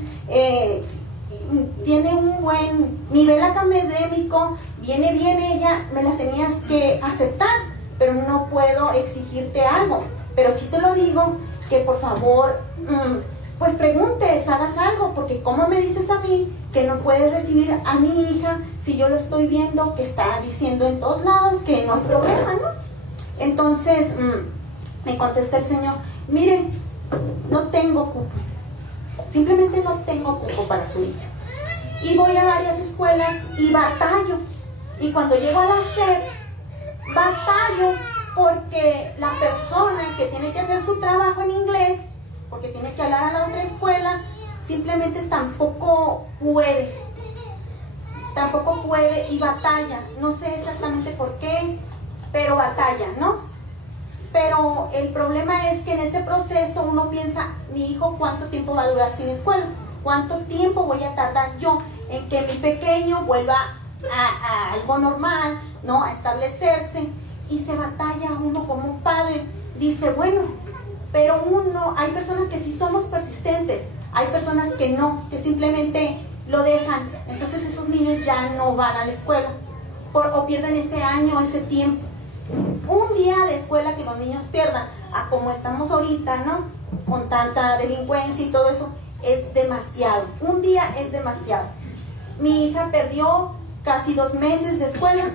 tiene un buen nivel académico, viene bien ella, me la tenías que aceptar, pero no puedo exigirte algo. Pero sí te lo digo que por favor, pues preguntes, hagas algo, porque ¿cómo me dices a mí que no puedes recibir a mi hija si yo lo estoy viendo que está diciendo en todos lados que no hay problema, ¿no? Entonces, me contesta el Señor, miren, no tengo cupo, simplemente no tengo cupo para su hija. Y voy a varias escuelas y batallo. Y cuando llego a la SEP, batallo porque la persona que tiene que hacer su trabajo en inglés, porque tiene que hablar a la otra escuela, simplemente tampoco puede y batalla. No sé exactamente por qué, pero batalla, ¿no? Pero el problema es que en ese proceso uno piensa, mi hijo, ¿cuánto tiempo va a durar sin escuela? ¿Cuánto tiempo voy a tardar yo en que mi pequeño vuelva a algo normal, ¿no? A establecerse? Y se batalla uno como padre. Dice, bueno, pero hay personas que sí somos persistentes, hay personas que no, que simplemente lo dejan. Entonces esos niños ya no van a la escuela o pierden ese año, ese tiempo. Un día de escuela que los niños pierdan, a como estamos ahorita, ¿no? Con tanta delincuencia y todo eso, es demasiado. Un día es demasiado. Mi hija perdió casi 2 meses de escuela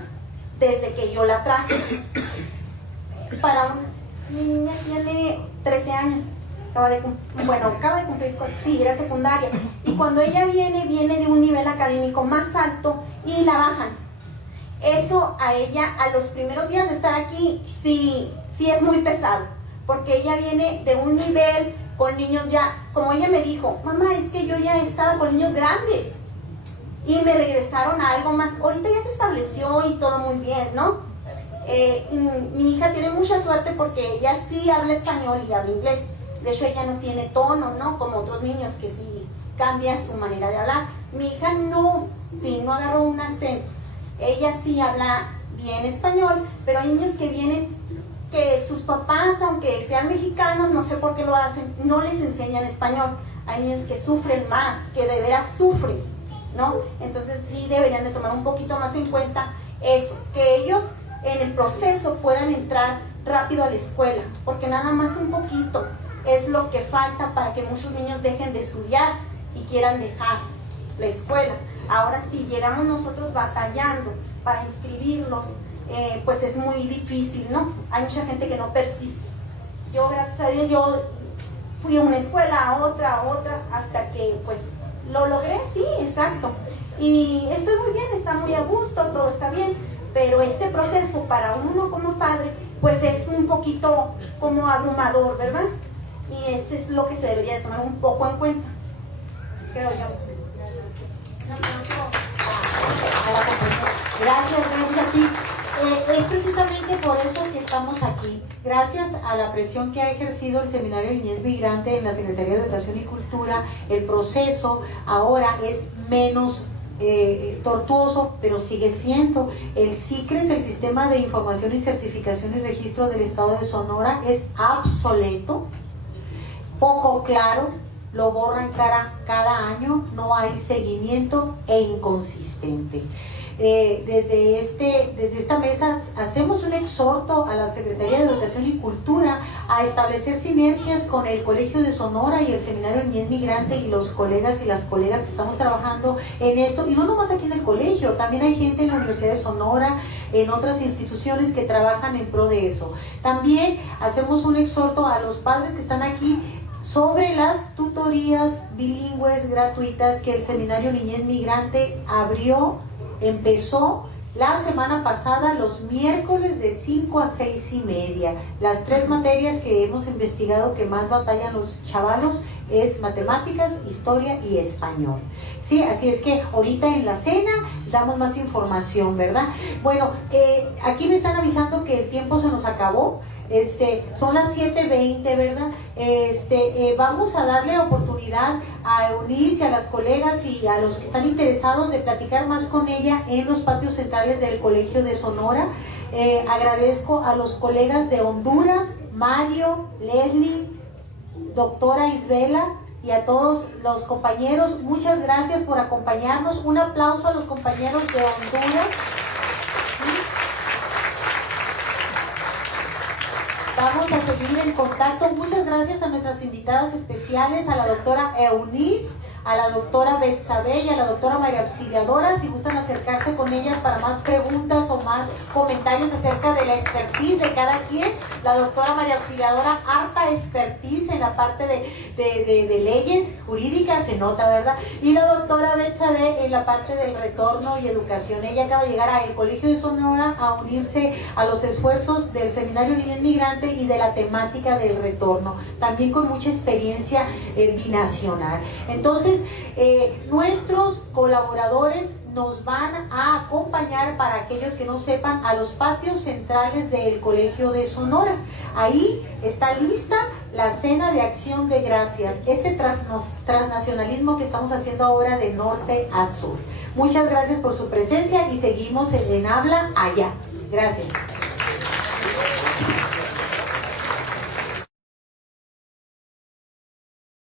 desde que yo la traje. Mi niña tiene 13 años. Acaba de cumplir, sí, era secundaria. Y cuando ella viene de un nivel académico más alto y la bajan. Eso a ella, a los primeros días de estar aquí, sí es muy pesado, porque ella viene de un nivel con niños ya, como ella me dijo, mamá, es que yo ya estaba con niños grandes y me regresaron a algo más. Ahorita ya se estableció y todo muy bien, ¿no? Mi hija tiene mucha suerte porque ella sí habla español y habla inglés. De hecho, ella no tiene tono, ¿no? Como otros niños que sí cambian su manera de hablar. Mi hija no agarró un acento. Ella sí habla bien español, pero hay niños que vienen, que sus papás, aunque sean mexicanos, no sé por qué lo hacen, no les enseñan español. Hay niños que sufren más, que de veras sufren, ¿no? Entonces sí deberían de tomar un poquito más en cuenta eso, que ellos en el proceso puedan entrar rápido a la escuela, porque nada más un poquito es lo que falta para que muchos niños dejen de estudiar y quieran dejar la escuela. Ahora si llegamos nosotros batallando para inscribirlos, pues es muy difícil, ¿no? Hay mucha gente que no persiste. Yo, gracias a Dios, yo fui a una escuela, a otra, hasta que pues lo logré, sí, exacto. Y estoy muy bien, está muy a gusto, todo está bien, pero este proceso para uno como padre, pues es un poquito como abrumador, ¿verdad? Y eso es lo que se debería tomar un poco en cuenta, creo yo. Gracias a ti. Es precisamente por eso que estamos aquí. Gracias a la presión que ha ejercido el Seminario Niñez Migrante en la Secretaría de Educación y Cultura, el proceso ahora es menos tortuoso, pero sigue siendo. El SICRES, el Sistema de Información y Certificación y Registro del Estado de Sonora, es obsoleto, poco claro, lo borran cada año, no hay seguimiento e inconsistente. Desde esta mesa hacemos un exhorto a la Secretaría de Educación y Cultura a establecer sinergias con el Colegio de Sonora y el Seminario Niñez Migrante y los colegas y las colegas que estamos trabajando en esto, y no nomás aquí en el colegio, también hay gente en la Universidad de Sonora, en otras instituciones que trabajan en pro de eso. También hacemos un exhorto a los padres que están aquí sobre las tutorías bilingües gratuitas que el Seminario Niñez Migrante empezó la semana pasada, los miércoles de 5 a 6:30. Las 3 materias que hemos investigado que más batallan los chavalos es matemáticas, historia y español. Sí, así es que ahorita en la cena damos más información, ¿verdad? Bueno, aquí me están avisando que el tiempo se nos acabó. Son las 7:20, ¿verdad? Vamos a darle oportunidad a Eunice, a las colegas y a los que están interesados de platicar más con ella en los patios centrales del Colegio de Sonora. Agradezco a los colegas de Honduras, Mario, Leslie, doctora Isabela, y a todos los compañeros. Muchas gracias por acompañarnos. Un aplauso a los compañeros de Honduras. Vamos a seguir en contacto. Muchas gracias a nuestras invitadas especiales, a la doctora Eunice, a la doctora Betsabe y a la doctora María Auxiliadora. Si gustan acercarse con ellas para más preguntas o más comentarios acerca de la expertise de cada quien. La doctora María Auxiliadora, harta expertise en la parte de leyes jurídicas, se nota, ¿verdad? Y la doctora Betsabe en la parte del retorno y educación. Ella acaba de llegar al Colegio de Sonora a unirse a los esfuerzos del Seminario Niñez Migrante y de la temática del retorno, también con mucha experiencia binacional. Entonces, nuestros colaboradores nos van a acompañar, para aquellos que no sepan, a los patios centrales del Colegio de Sonora. Ahí está lista la cena de acción de gracias, este transnacionalismo que estamos haciendo ahora de norte a sur. Muchas gracias por su presencia y seguimos en Habla Allá. Gracias.